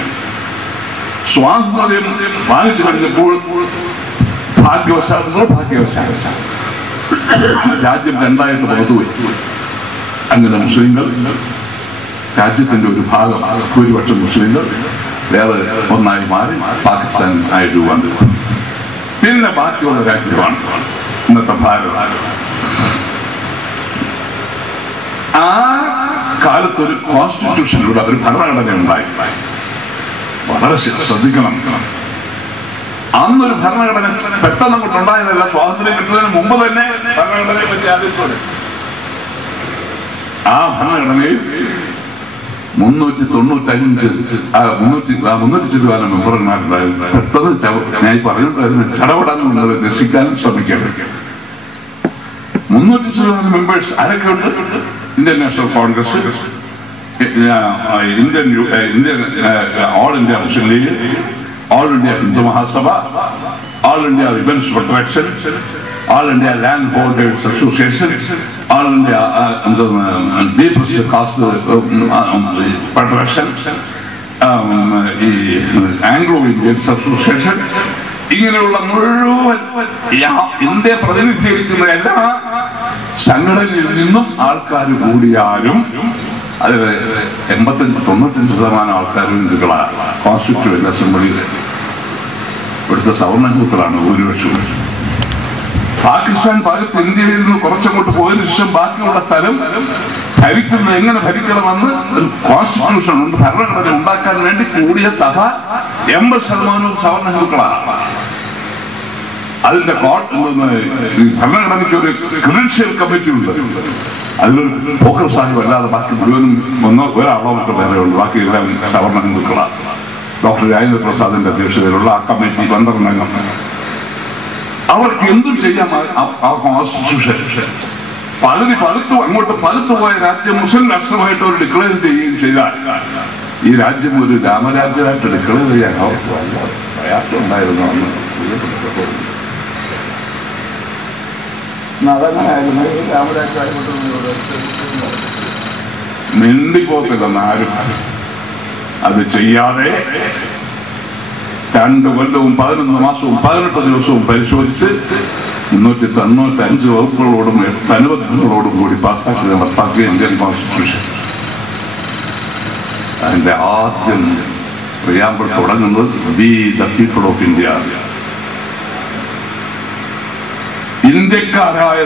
സ്വാതന്ത്ര്യം വാങ്ങിച്ചു കഴിഞ്ഞപ്പോൾ ഭാഗ്യവശാൽ രാജ്യം 2ആയിട്ട് പുറത്തുപോയി. അങ്ങനെ മുസ്ലിങ്ങൾ രാജ്യത്തിന്റെ ഒരു ഭാഗം, ഭൂരിപക്ഷം മുസ്ലിങ്ങൾ വേറെ ഒന്നായി മാറി പാകിസ്ഥാൻ ആയി രൂപാന്തരം. പിന്നെ ബാക്കിയുള്ള രാജ്യമാണ് ഇന്നത്തെ ഭാരതം. ആ കാലത്തൊരു കോൺസ്റ്റിറ്റ്യൂഷനിലൂടെ ഒരു ഭരണഘടന ഉണ്ടായി. വളരെ ശ്രദ്ധിക്കണം. അന്നൊരു ഭരണഘടന പെട്ടെന്ന് അങ്ങോട്ടുണ്ടായതല്ല. സ്വാതന്ത്ര്യം കിട്ടുന്നതിന് മുമ്പ് തന്നെ ഭരണഘടനയെ പറ്റി ആലോചിച്ചോടെ. ആ ഭരണഘടനയിൽ 395 മെമ്പർമാരുണ്ടായിരുന്നു. പെട്ടെന്ന് ഞാൻ പറഞ്ഞിട്ടായിരുന്നു ചടപടാൻ നിങ്ങൾ രസിക്കാനും ശ്രമിക്കാൻ. 300 മെമ്പേഴ്സ് ആരൊക്കെ ഉണ്ട്? Indian National Congress, Indian All India Muslim League, All India Hindu Mahasabha, All India Women's Federation, All India Land Holders Association, All India Peoples Caste Federation, ഈ ആംഗ്ലോ ഇന്ത്യൻസ് അസോസിയേഷൻ, ഇങ്ങനെയുള്ള മുഴുവൻ ഇന്ത്യ പ്രതിനിധീകരിക്കുന്ന എല്ലാ സംഘടനയിൽ നിന്നും ആൾക്കാർ കൂടിയാലും അതിൽ 85-95% ആൾക്കാരും ഹിന്ദുക്കളാണ്. കോൺസ്റ്റിറ്റ്യൂവന്റ് അസംബ്ലിയിൽ ഇവിടുത്തെ സവർണ ഹിന്ദുക്കളാണ് ഭൂരിപക്ഷം. പാകിസ്ഥാൻ ഭാഗത്ത് ഇന്ത്യയിൽ നിന്ന് കുറച്ചങ്ങോട്ട് പോയതിനു ശേഷം ബാക്കിയുള്ള സ്ഥലം ഭരിക്കുന്നത് എങ്ങനെ ഭരിക്കണമെന്ന് ഒരു കോൺസ്റ്റിറ്റ്യൂഷൻ ഉണ്ട്. ഭരണഘടന ഉണ്ടാക്കാൻ വേണ്ടി കൂടിയ സഭ 80% സവർണ ഹിന്ദുക്കളാണ്. അതിന്റെ ഭരണഘടനയ്ക്ക് ഒരു ക്രെഡൻഷ്യൽ കമ്മിറ്റി ഉണ്ട്. അതിലൊരു പോക്കർ സാഹിബ് അല്ലാതെ ബാക്കി മുഴുവനും ഒരാളോ മറ്റോ വേറെ ഉണ്ട്. ബാക്കി എല്ലാം സവർണ ഹിന്ദുക്കളാണ്. ഡോക്ടർ രാജേന്ദ്ര പ്രസാദിന്റെ അധ്യക്ഷതയിലുള്ള ആ കമ്മിറ്റി 12 അംഗം. അവർക്ക് എന്തും ചെയ്യാം. ആ കോൺസ്റ്റിറ്റ്യൂഷൻ അങ്ങോട്ട് പഴുത്തുപോയ രാജ്യം മുസ്ലിം രാഷ്ട്രമായിട്ട് അവർ ഡിക്ലെയർ ചെയ്യുകയും ചെയ്താൽ ഈ രാജ്യം ഒരു രാമരാജ്യമായിട്ട് ഡിക്ലെയർ ചെയ്യാൻ അവർക്ക് പ്രയാസം ഉണ്ടായിരുന്നു. അതങ്ങനെയായിരുന്നു. രാമരാജ്യമായിട്ട് മിണ്ടിപ്പോത്തില്ലെന്ന് ആരും. അത് ചെയ്യാതെ 2 കൊല്ലവും 11 മാസവും 18 ദിവസവും പരിശോധിച്ച് 395 വകുപ്പുകളോടും 8 അനുബന്ധങ്ങളോടും കൂടി പാസ്സാക്കി നടപ്പാക്കിയ ഇന്ത്യൻ കോൺസ്റ്റിറ്റ്യൂഷൻ. അതിന്റെ ആദ്യം പ്രിയാമ്പിൾ തുടങ്ങുന്നത് we the people of India. ഇന്ത്യക്കാരായ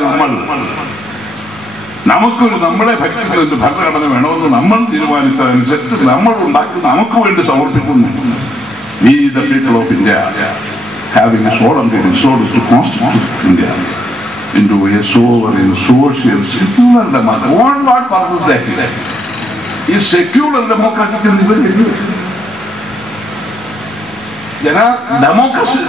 നമുക്കൊരു നമ്മളെ ഭരിക്കുന്നതിന്റെ ഭരണഘടന വേണമെന്ന് നമ്മൾ തീരുമാനിച്ചതനുസരിച്ച് നമ്മൾ ഉണ്ടാക്കി നമുക്ക് വേണ്ടി സമർപ്പിക്കുന്നു. We, the people of India, having solemnly resolved to constitute India into a sovereign, social, secular democracy. What purpose that is? Is secular democratic in the way? Democracy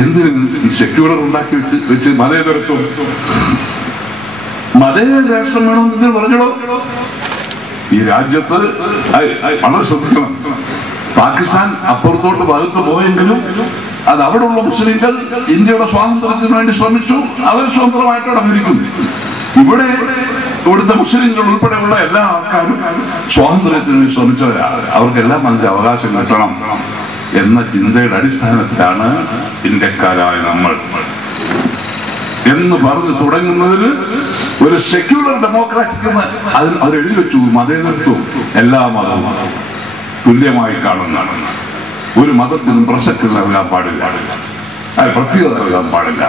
എന്തിനും സെക്യൂലർ ഉണ്ടാക്കി വെച്ച് മതേതരത്വം മതേതര രാഷ്ട്രം വേണമെന്ന് പറഞ്ഞോ. ഈ രാജ്യത്ത് വളരെ ശ്രദ്ധിക്കണം. പാകിസ്ഥാൻ അപ്പുറത്തോട്ട് ഭാഗത്ത് പോയെങ്കിലും അത് അവിടെയുള്ള മുസ്ലിംകൾ ഇന്ത്യയുടെ സ്വാതന്ത്ര്യത്തിന് വേണ്ടി ശ്രമിച്ചു. അവർ സ്വതന്ത്രമായിട്ട് അവിടെ ഭരിക്കുന്നു. ഇവിടുത്തെ മുസ്ലിംകൾ ഉൾപ്പെടെയുള്ള എല്ലാ ആൾക്കാരും സ്വാതന്ത്ര്യത്തിന് ശ്രമിച്ചവരാണ്. അവർക്കെല്ലാം അതിന്റെ അവകാശം കിട്ടണം എന്ന ചിന്തയുടെ അടിസ്ഥാനത്തിലാണ് ഇന്ത്യക്കാരായ നമ്മൾ എന്ന് പറഞ്ഞു തുടങ്ങുന്നതിന് ഒരു സെക്യുലർ ഡെമോക്രാറ്റിക് അതിൽ അവർ എഴുതി വെച്ചു. മതേതരത്വം എല്ലാ മതവും തുല്യമായി കാണുന്നതാണ്. ഒരു മതത്തിനും പ്രസക്തി നൽകാൻ പാടില്ല, അത് പ്രത്യേകത നൽകാൻ പാടില്ല.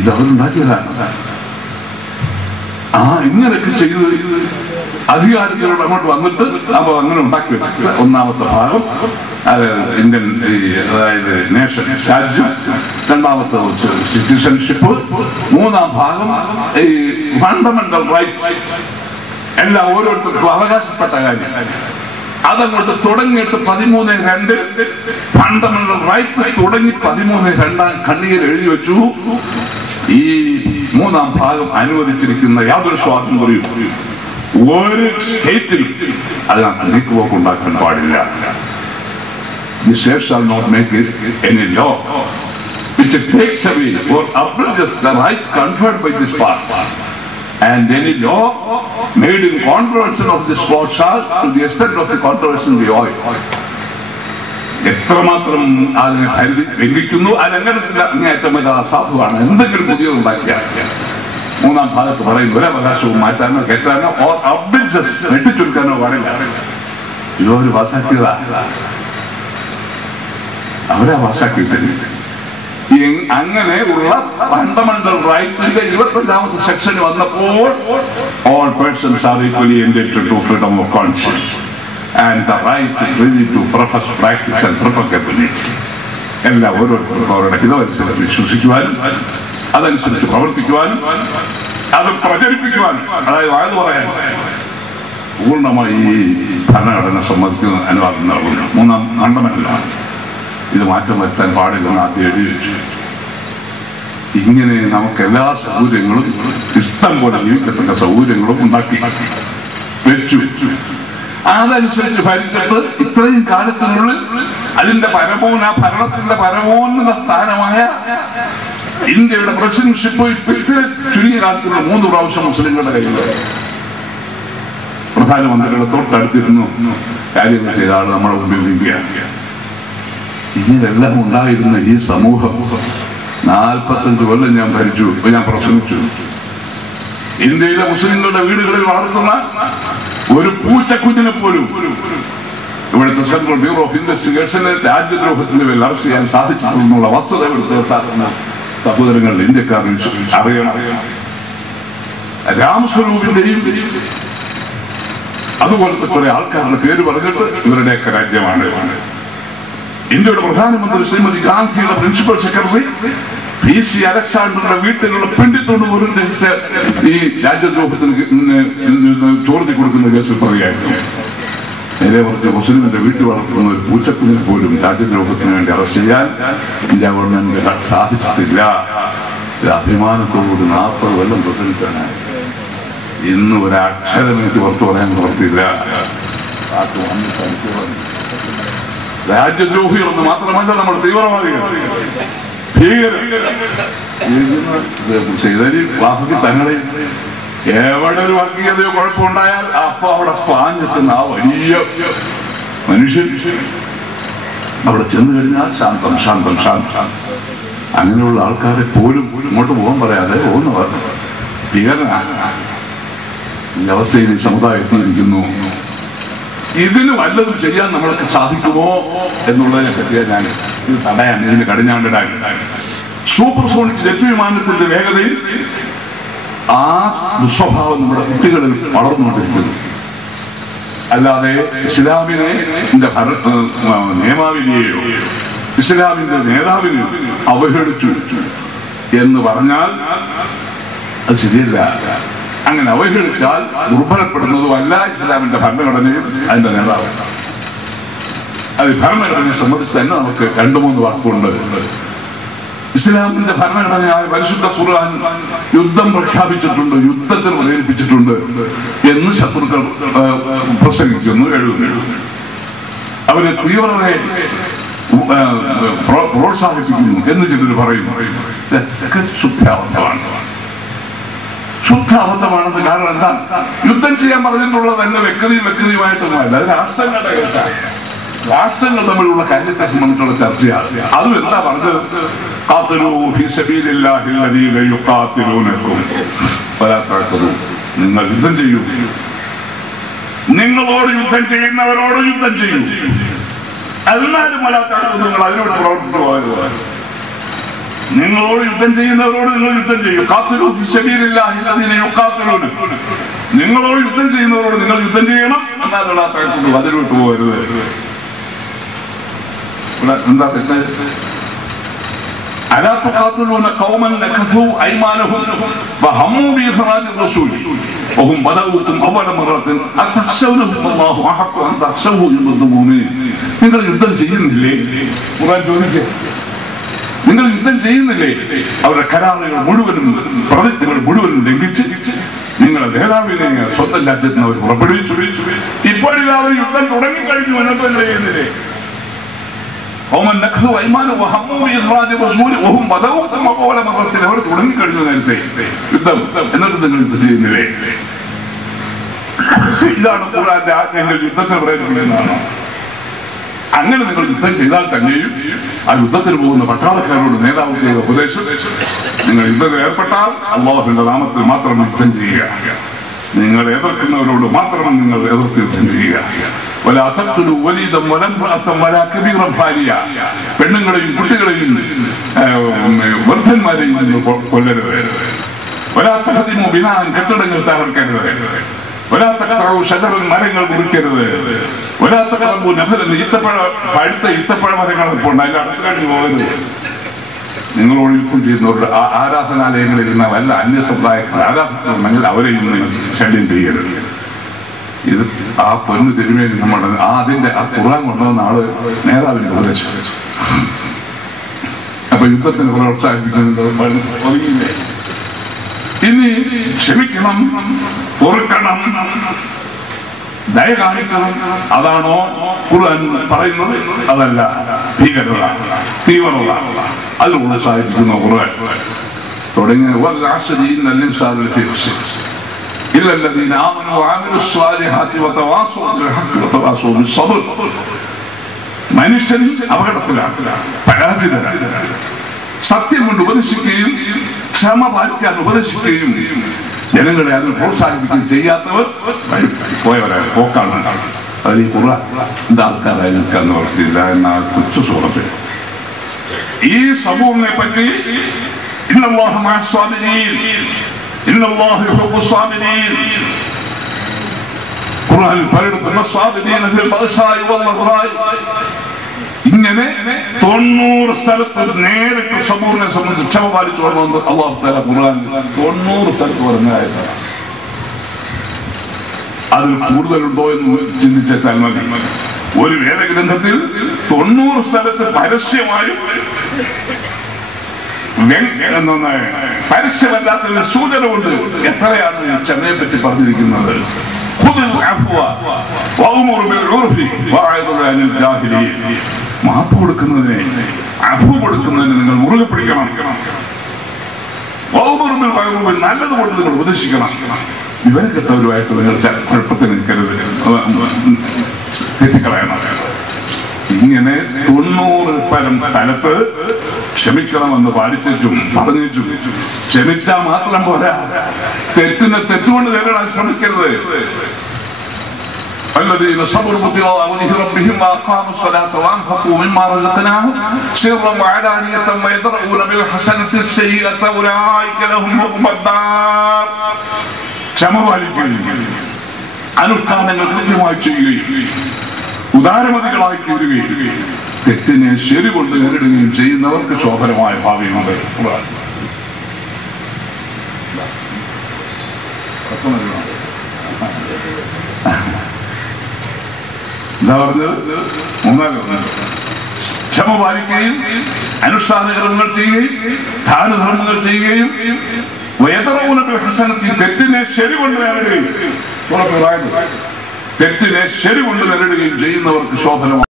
ഇതവരുണ്ടാക്കിയതാണ്. ഇങ്ങനെയൊക്കെ ചെയ്ത് അധികാരികളോട് അങ്ങോട്ട് വന്നിട്ട് അപ്പൊ അങ്ങനെ ഉണ്ടാക്കി വെച്ചിട്ട് ഒന്നാമത്തെ ഭാഗം ഇന്ത്യൻ അതായത് നേഷൻ രാജ്യം, രണ്ടാമത്തെ സിറ്റിസൺഷിപ്പ്, മൂന്നാം ഭാഗം ഈ ഫണ്ടമെന്റൽ റൈറ്റ് എല്ലാം ഓരോരുത്തർക്കും അവകാശപ്പെട്ട കാര്യം. അതങ്ങോട്ട് തുടങ്ങിയിട്ട് 13(2) ഫണ്ടമെന്റൽ റൈറ്റ് തുടങ്ങി 13(2) കണ്ണിയിൽ എഴുതി വെച്ചു. ഈ മൂന്നാം ഭാഗം അനുവദിച്ചിരിക്കുന്ന യാതൊരു സ്വാതന്ത്ര്യവും ഒരു സ്റ്റേറ്റിൽ അതിനകത്ത് നീക്കുപോക്ക് ഉണ്ടാക്കാൻ പാടില്ല. The state shall not make it any law which takes away or abridges the right conferred by this part, and any law made in contravention of this law shall, to the extent of the contravention, be void. എത്രമാത്രം അതിനെ ലംഘിക്കുന്നു, അതെങ്ങനത്തില്ല അങ്ങേയറ്റം അസാധുവാണ്. എന്തെങ്കിലും പുതിയത് ഉണ്ടാക്കിയാൽ മൂന്നാം ഭാഗത്ത് പറയുന്ന ഒരവകാശവും മാറ്റാനോ കെട്ടാനോ ഓർ അബ്രിഡ്ജസ് വെട്ടിച്ചുരുക്കാനോ പാടില്ല. ഇതൊരു പാസാക്കിയതാ, അവരാ പാസാക്കിയിട്ടില്ല. അങ്ങനെയുള്ള ഫണ്ടമെന്റൽ റൈറ്റിന്റെ 25ാമത്തെ സെക്ഷൻ വന്നപ്പോൾ all persons are equally entitled to freedom of conscience and the right to freely to profess, practice and propagate beliefs. എല്ലാ ഓരോരുത്തർക്കും അവരുടെ ഹിതമനുസരിച്ച് വിശ്വസിക്കുവാനും അതനുസരിച്ച് പ്രവർത്തിക്കുവാനും അത് പ്രചരിപ്പിക്കുവാനും, അതായത് വായന പറയാനും പൂർണ്ണമായി ഈ ഭരണഘടന സമ്മതിക്കുന്ന അനുവാദം നൽകുന്നു. മൂന്നാം ഫണ്ടമെന്റലാണ്. ഇത് മാറ്റം വരുത്താൻ പാടില്ലെന്ന് ആദ്യം എഴുതി വെച്ചു. ഇങ്ങനെ നമുക്ക് എല്ലാ സൗകര്യങ്ങളും ഇഷ്ടം പോലെ ജീവിക്കത്തക്ക സൗകര്യങ്ങളും ഉണ്ടാക്കി വെച്ചു. അതനുസരിച്ച് ഭരിച്ചിട്ട് ഇത്രയും കാലത്തിനുള്ളിൽ അതിന്റെ ഭരണത്തിന്റെ പരമോന്നത സ്ഥാനമായ ഇന്ത്യയുടെ പ്രസിഡന്റ്ഷിപ്പ് ചുരുങ്ങിയ കാലത്തിലുള്ള 3 പ്രാവശ്യം മുസ്ലിങ്ങളുടെ കയ്യിലാണ്. പ്രധാനമന്ത്രികളെ തൊട്ടടുത്തിരുന്നു കാര്യങ്ങൾ ചെയ്ത ആൾ നമ്മളെ മുമ്പിൽ ഇരിക്കുകയാണ്. ഇങ്ങനെല്ലാം ഉണ്ടായിരുന്ന ഈ സമൂഹം 45 കൊല്ലം ഞാൻ ഭരിച്ചു, ഞാൻ പ്രസംഗിച്ചു. ഇന്ത്യയിലെ മുസ്ലിങ്ങളുടെ വീടുകളിൽ വളർത്തുന്ന ഒരു പൂച്ചക്കുഞ്ഞിനെ പോലും ഇവിടുത്തെ സെൻട്രൽ ബ്യൂറോ ഓഫ് ഇൻവെസ്റ്റിഗേഷന് രാജ്യദ്രോഹത്തിന്റെ പേരിൽ അറസ്റ്റ് ചെയ്യാൻ സാധിച്ചിട്ടുള്ള വസ്തുത ഇവിടുത്തെ സഹോദരങ്ങൾ ഇന്ത്യക്കാർ അറിയണം. രാംസ്വരൂപിന്റെയും അതുപോലത്തെ കുറെ ആൾക്കാരുടെ പേര് പറഞ്ഞിട്ട് ഇവരുടെയൊക്കെ രാജ്യമാണ്. ഇന്ത്യയുടെ പ്രധാനമന്ത്രി ശ്രീമതി ഗാന്ധിയുടെ പ്രിൻസിപ്പൽ സെക്രട്ടറി PC അലക്സാണ്ടറുടെ വീട്ടിലുള്ള പെണ്ണിത്തോട് പോലും ഈ രാജ്യദ്രോഹത്തിന് ചോർത്തി കൊടുക്കുന്ന കേസിൽ പറയുകയായിരുന്നു. നേരെ കുറച്ച് മുസ്ലിമിന്റെ വീട്ടിൽ വളർത്തുന്ന ഒരു പൂച്ചക്കുഞ്ഞിനെ പോലും രാജ്യദ്രോഹത്തിന് വേണ്ടി അറസ്റ്റ് ചെയ്യാൻ ഇന്ത്യ ഗവൺമെന്റ് സാധിച്ചിട്ടില്ല. അഭിമാനത്തോട് 40 കൊല്ലം പ്രസംഗിക്കാനായി ഇന്ന് ഒരക്ഷരം എനിക്ക് പുറത്തു പറയാൻ പുറത്തില്ല. രാജ്യദ്രോഹികളെന്ന് മാത്രമല്ല, നമ്മൾ തീവ്രവാദികൾ, വാഹി തങ്ങളെ എവിടെ ഒരു വർഗീയതയോ കുഴപ്പമുണ്ടായാൽ അപ്പൊ അവിടെ പാഞ്ഞെത്തുന്ന ആ വലിയ മനുഷ്യൻ അവിടെ ചെന്ന് കഴിഞ്ഞാൽ ശാന്തം ശാന്തം ശാന്തം. അങ്ങനെയുള്ള ആൾക്കാരെ പോലും ഇങ്ങോട്ട് പോകാൻ പറയാതെ പോകുന്നവർ ഭീകരനാണ്. ഈ അവസ്ഥയിൽ ഈ സമുദായം എത്തിയിരിക്കുന്നു. ഇതിന് വല്ലതും ചെയ്യാൻ നമ്മൾക്ക് സാധിക്കുമോ എന്നുള്ളതിനെ പറ്റിയാൽ ഞാൻ ഇത് തടയാൻ, ഇതിന് കടിഞ്ഞാണ്ടിടാൻ സൂപ്പർസോണിക് ജെറ്റ് വിമാനത്തിന്റെ വേഗതയിൽ ആ ദുസ്വഭാവം നമ്മുടെ കുട്ടികളിൽ വളർന്നുകൊണ്ടിരിക്കുന്നു. അല്ലാതെ ഇസ്ലാമിനെ നിയമാവലിയെയോ ഇസ്ലാമിന്റെ നേതാവിനെയോ അവഹേളിച്ചു എന്ന് പറഞ്ഞാൽ അത് ശരിയല്ല. അങ്ങനെ അവഹേളിച്ചാൽ ദുർബലപ്പെടുന്നതുമല്ല ഇസ്ലാമിന്റെ ഭരണഘടനയും അതിന്റെ നേതാവ്. അത് ഭരണഘടനയെ സംബന്ധിച്ച് തന്നെ നമുക്ക് 2-3 വാക്കുണ്ട്. ഇസ്ലാമിന്റെ ഭരണഘടനയായ പരിശുദ്ധ ഖുർആൻ യുദ്ധം പ്രഖ്യാപിച്ചിട്ടുണ്ട്, യുദ്ധത്തിന് പ്രേരിപ്പിച്ചിട്ടുണ്ട് എന്ന് ശത്രുക്കൾ പ്രസംഗിക്കുന്നു, എഴുതുന്നു. അവര് തീവ്രതയെ പ്രോത്സാഹിപ്പിക്കുന്നു എന്ന് ചിലർ പറയുന്നു. ശുദ്ധ അബദ്ധമാണെന്ന്. കാരണം എന്താ? യുദ്ധം ചെയ്യാൻ പറഞ്ഞിട്ടുള്ളത് തന്നെ വ്യക്തിയുമായിട്ടൊന്നുമല്ല, അത് രാഷ്ട്രങ്ങളുടെ കേസാണ്. രാഷ്ട്രങ്ങൾ തമ്മിലുള്ള കാര്യത്തെ സംബന്ധിച്ചുള്ള ചർച്ചയാണ്. അതും എന്താ പറഞ്ഞത്? നിങ്ങൾ യുദ്ധം ചെയ്യൂ, നിങ്ങളോട് യുദ്ധം ചെയ്യുന്നവരോട് യുദ്ധം ചെയ്യൂ. എന്നാലും മലാത്താക്കും നിങ്ങൾ അതിനോട് പ്രവർത്തിച്ചു പോയത്. നിങ്ങളോട് യുദ്ധം ചെയ്യുന്നവരോട് നിങ്ങൾ യുദ്ധം ചെയ്യൂ. കാത്തിലൂ ഫിസബീലില്ലാഹില്ലദീന യുഖാത്തിലൂന. നിങ്ങളോട് യുദ്ധം ചെയ്യുന്നവരോട് നിങ്ങൾ യുദ്ധം ചെയ്യണം. എന്നാൽ മലാത്താക്കും അതിനോട്ട് പോകരുത്. എന്താ തെറ്റ്? ألا تقاتلون قوما نكثوا أيمانهم وهموا بإخراج الرسول وهم بدأوكم أول مرة أتخشونهم الله أحق أن تخشوه إن كنتم مؤمنين. നിങ്ങൾ യുദ്ധം ചെയ്യുന്നില്ലേ? നിങ്ങൾ യുദ്ധം ചെയ്യുന്നില്ലേ? അവരുടെ കരാറുകൾ മുഴുവനും പ്രതിജ്ഞകൾ മുഴുവനും ലംഘിച്ച് നിങ്ങളുടെ നേതാവിനെ സ്വന്തം രാജ്യത്തിന് അവർ പുറപ്പെടുവിച്ചു. ഇപ്പോഴിത് അവർ യുദ്ധം തുടങ്ങിക്കഴിഞ്ഞു. എന്നൊക്കെ ചെയ്യുന്നില്ലേ? അവർ തുടങ്ങിക്കഴിഞ്ഞു നേരത്തെ യുദ്ധം. എന്നിട്ട് നിങ്ങൾ യുദ്ധം ചെയ്യുന്നില്ലേ? ഇതാണ് ഖുർആന്റെ ആജ്ഞകൾ യുദ്ധത്തിന് പ്രേരിപ്പിക്കുന്നതാണ്. അങ്ങനെ നിങ്ങൾ യുദ്ധം ചെയ്താൽ തന്നെയും ആ യുദ്ധത്തിന് പോകുന്ന പട്ടാളക്കാരോട് നേതാവ് ചെയ്ത ഉപദേശം, നിങ്ങൾ യുദ്ധത്തിൽ ഏർപ്പെട്ടാൽ അല്ലാഹുവിന്റെ നാമത്തിൽ മാത്രം യുദ്ധം ചെയ്യുക. നിങ്ങൾ എതിർക്കുന്നവരോട് മാത്രം നിങ്ങൾ എതിർത്ത് യുദ്ധം ചെയ്യുക. പെണ്ണുങ്ങളെയും കുട്ടികളെയും വൃദ്ധന്മാരെയും കൊല്ലരുത്. കെട്ടിടങ്ങൾ തകർക്കരുത്. മരങ്ങൾ മുറിക്കരുത്. പഴുത്ത ഈത്തപ്പഴ മരങ്ങൾ ഇപ്പോൾ ഉണ്ട്, അതിന്റെ അടുത്ത് കഴിഞ്ഞ് പോകരുത്. നിങ്ങളോട് യുദ്ധം ചെയ്യുന്നവരുടെ ആരാധനാലയങ്ങളിൽ ഇരുന്ന വല്ല അന്യസമുദായക്കാർ ആരാധനകളുണ്ടെങ്കിൽ അവരെയും നിങ്ങൾ ശല്യം ചെയ്യരുത്. ഇത് ആ പൊന്നു തിരുമേനി നമ്മുടെ അതിന്റെ ആ ഖുർആൻ കൊണ്ടുവന്ന ആള് നേതാവിന് ഉപദേശിച്ചു. അപ്പൊ യുദ്ധത്തിന് പ്രോത്സാഹിപ്പിക്കുന്നത് ഇനി ക്ഷമിക്കണം, പൊറുക്കണം, ദയ കാണിക്കണം. അതാണോ ഖുർആൻ പറയുന്നത്? അതല്ല, ഭീകരത, തീവ്രത, അത് പ്രോത്സാഹിപ്പിക്കുന്ന ഖുർആൻ തുടങ്ങിയ إلا الذين آمنوا وعملوا الصالحات وتواصوا بالحق وتواصوا بالصبر. മനുഷ്യൻ അപകടത്തിലാണ്, പരാജിതനാണ്. സത്യം കൊണ്ട് ഉപദേശിക്കുകയും ക്ഷമ പാലിക്കാൻ ഉപദേശിക്കുകയും ജനങ്ങളെ അതിന് പ്രോത്സാഹിപ്പിക്കുകയും ചെയ്യാത്തവർ പോയവരാണ്, പോക്കാണ്. അത് ഈ ഖുർആൻ എന്താ ആൾക്കാരായി നിൽക്കാൻ നിവർത്തിയില്ല എന്ന കൊച്ചു സുഹൃത്ത്. ഈ സമൂഹത്തെ പറ്റി ഇന്നല്ലാഹു മഅസ്സാബിരീൻ, ഇന്നല്ലാഹു യുഹിബ്ബുസ് സാബിരീൻ. ഖുർആനിൽ പറയുന്ന സാബിരീന ഫിൽ ബഅസാഇ വൽ ളറാഇ. ഇങ്ങനെ 90 സ്ഥലത്ത് നേരിട്ട് സമൂഹത്തെ സംബന്ധിച്ച് ക്ഷമ പാലിച്ചു വന്നു അല്ലാഹു തആല ഖുർആനിൽ 90 സ്ഥലത്ത് പറഞ്ഞായിരുന്നു. അതിൽ കൂടുതലുണ്ടോ എന്ന് ചിന്തിച്ചാൽ മതി. ഒരു വേദഗ്രന്ഥത്തിൽ 90 സ്ഥലത്ത് പരസ്യമായും പരസ്യമല്ലാത്ത സൂചന കൊണ്ട് എത്രയാണ് ക്ഷമയെ പറ്റി പറഞ്ഞിരിക്കുന്നത്? മാപ്പ് കൊടുക്കുന്നതിനെ, അഫു കൊടുക്കുന്നതിന് നിങ്ങൾ മുറുകെ പിടിക്കണം. നല്ലത് കൊണ്ട് നിങ്ങൾ ഉപദേശിക്കണം. വിവരം കെട്ടവരുമായിട്ട് നിങ്ങൾ കുഴപ്പത്തിൽ നിൽക്കരുത്, തെറ്റിക്കളയണം. ഇങ്ങനെ 90 പരം സ്ഥലത്ത് ക്ഷമിക്കണമെന്ന് പാലിച്ചും പറഞ്ഞിച്ചു. ക്ഷമിച്ചാൽ മാത്രം പോരാ, തെറ്റുകൊണ്ട് നേരിടാൻ ശ്രമിക്കരുത്. الذين صبروا ابتغاء وجه ربهم واقاموا الصلاه وانفقوا مما رزقناهم سرا وعلانيه ويدرؤون بالحسنه السيئه اولئك لهم عقبى الدار. ക്ഷമ പാലിക്കുകയും അനുഷ്ഠാനങ്ങൾ കൃത്യമായി ചെയ്യുകയും ഉദാരമതികളായി തീരുകയും തെറ്റിനെ ശരി കൊണ്ട് നേരിടുകയും ചെയ്യുന്നവർക്ക് ശോഭനമായ ഭാവിയുണ്ട്. എന്താ പറഞ്ഞത്? ക്ഷമ പാലിക്കുകയും അനുഷ്ഠാനകർമ്മങ്ങൾ ചെയ്യുകയും ദാനധർമ്മങ്ങൾ ചെയ്യുകയും തെറ്റിനെ ശരി കൊണ്ട് നേരിടുകയും തെറ്റിനെ ശരി കൊണ്ട് നേരിടുകയും ചെയ്യുന്നവർക്ക് ശോഭനമാണ്.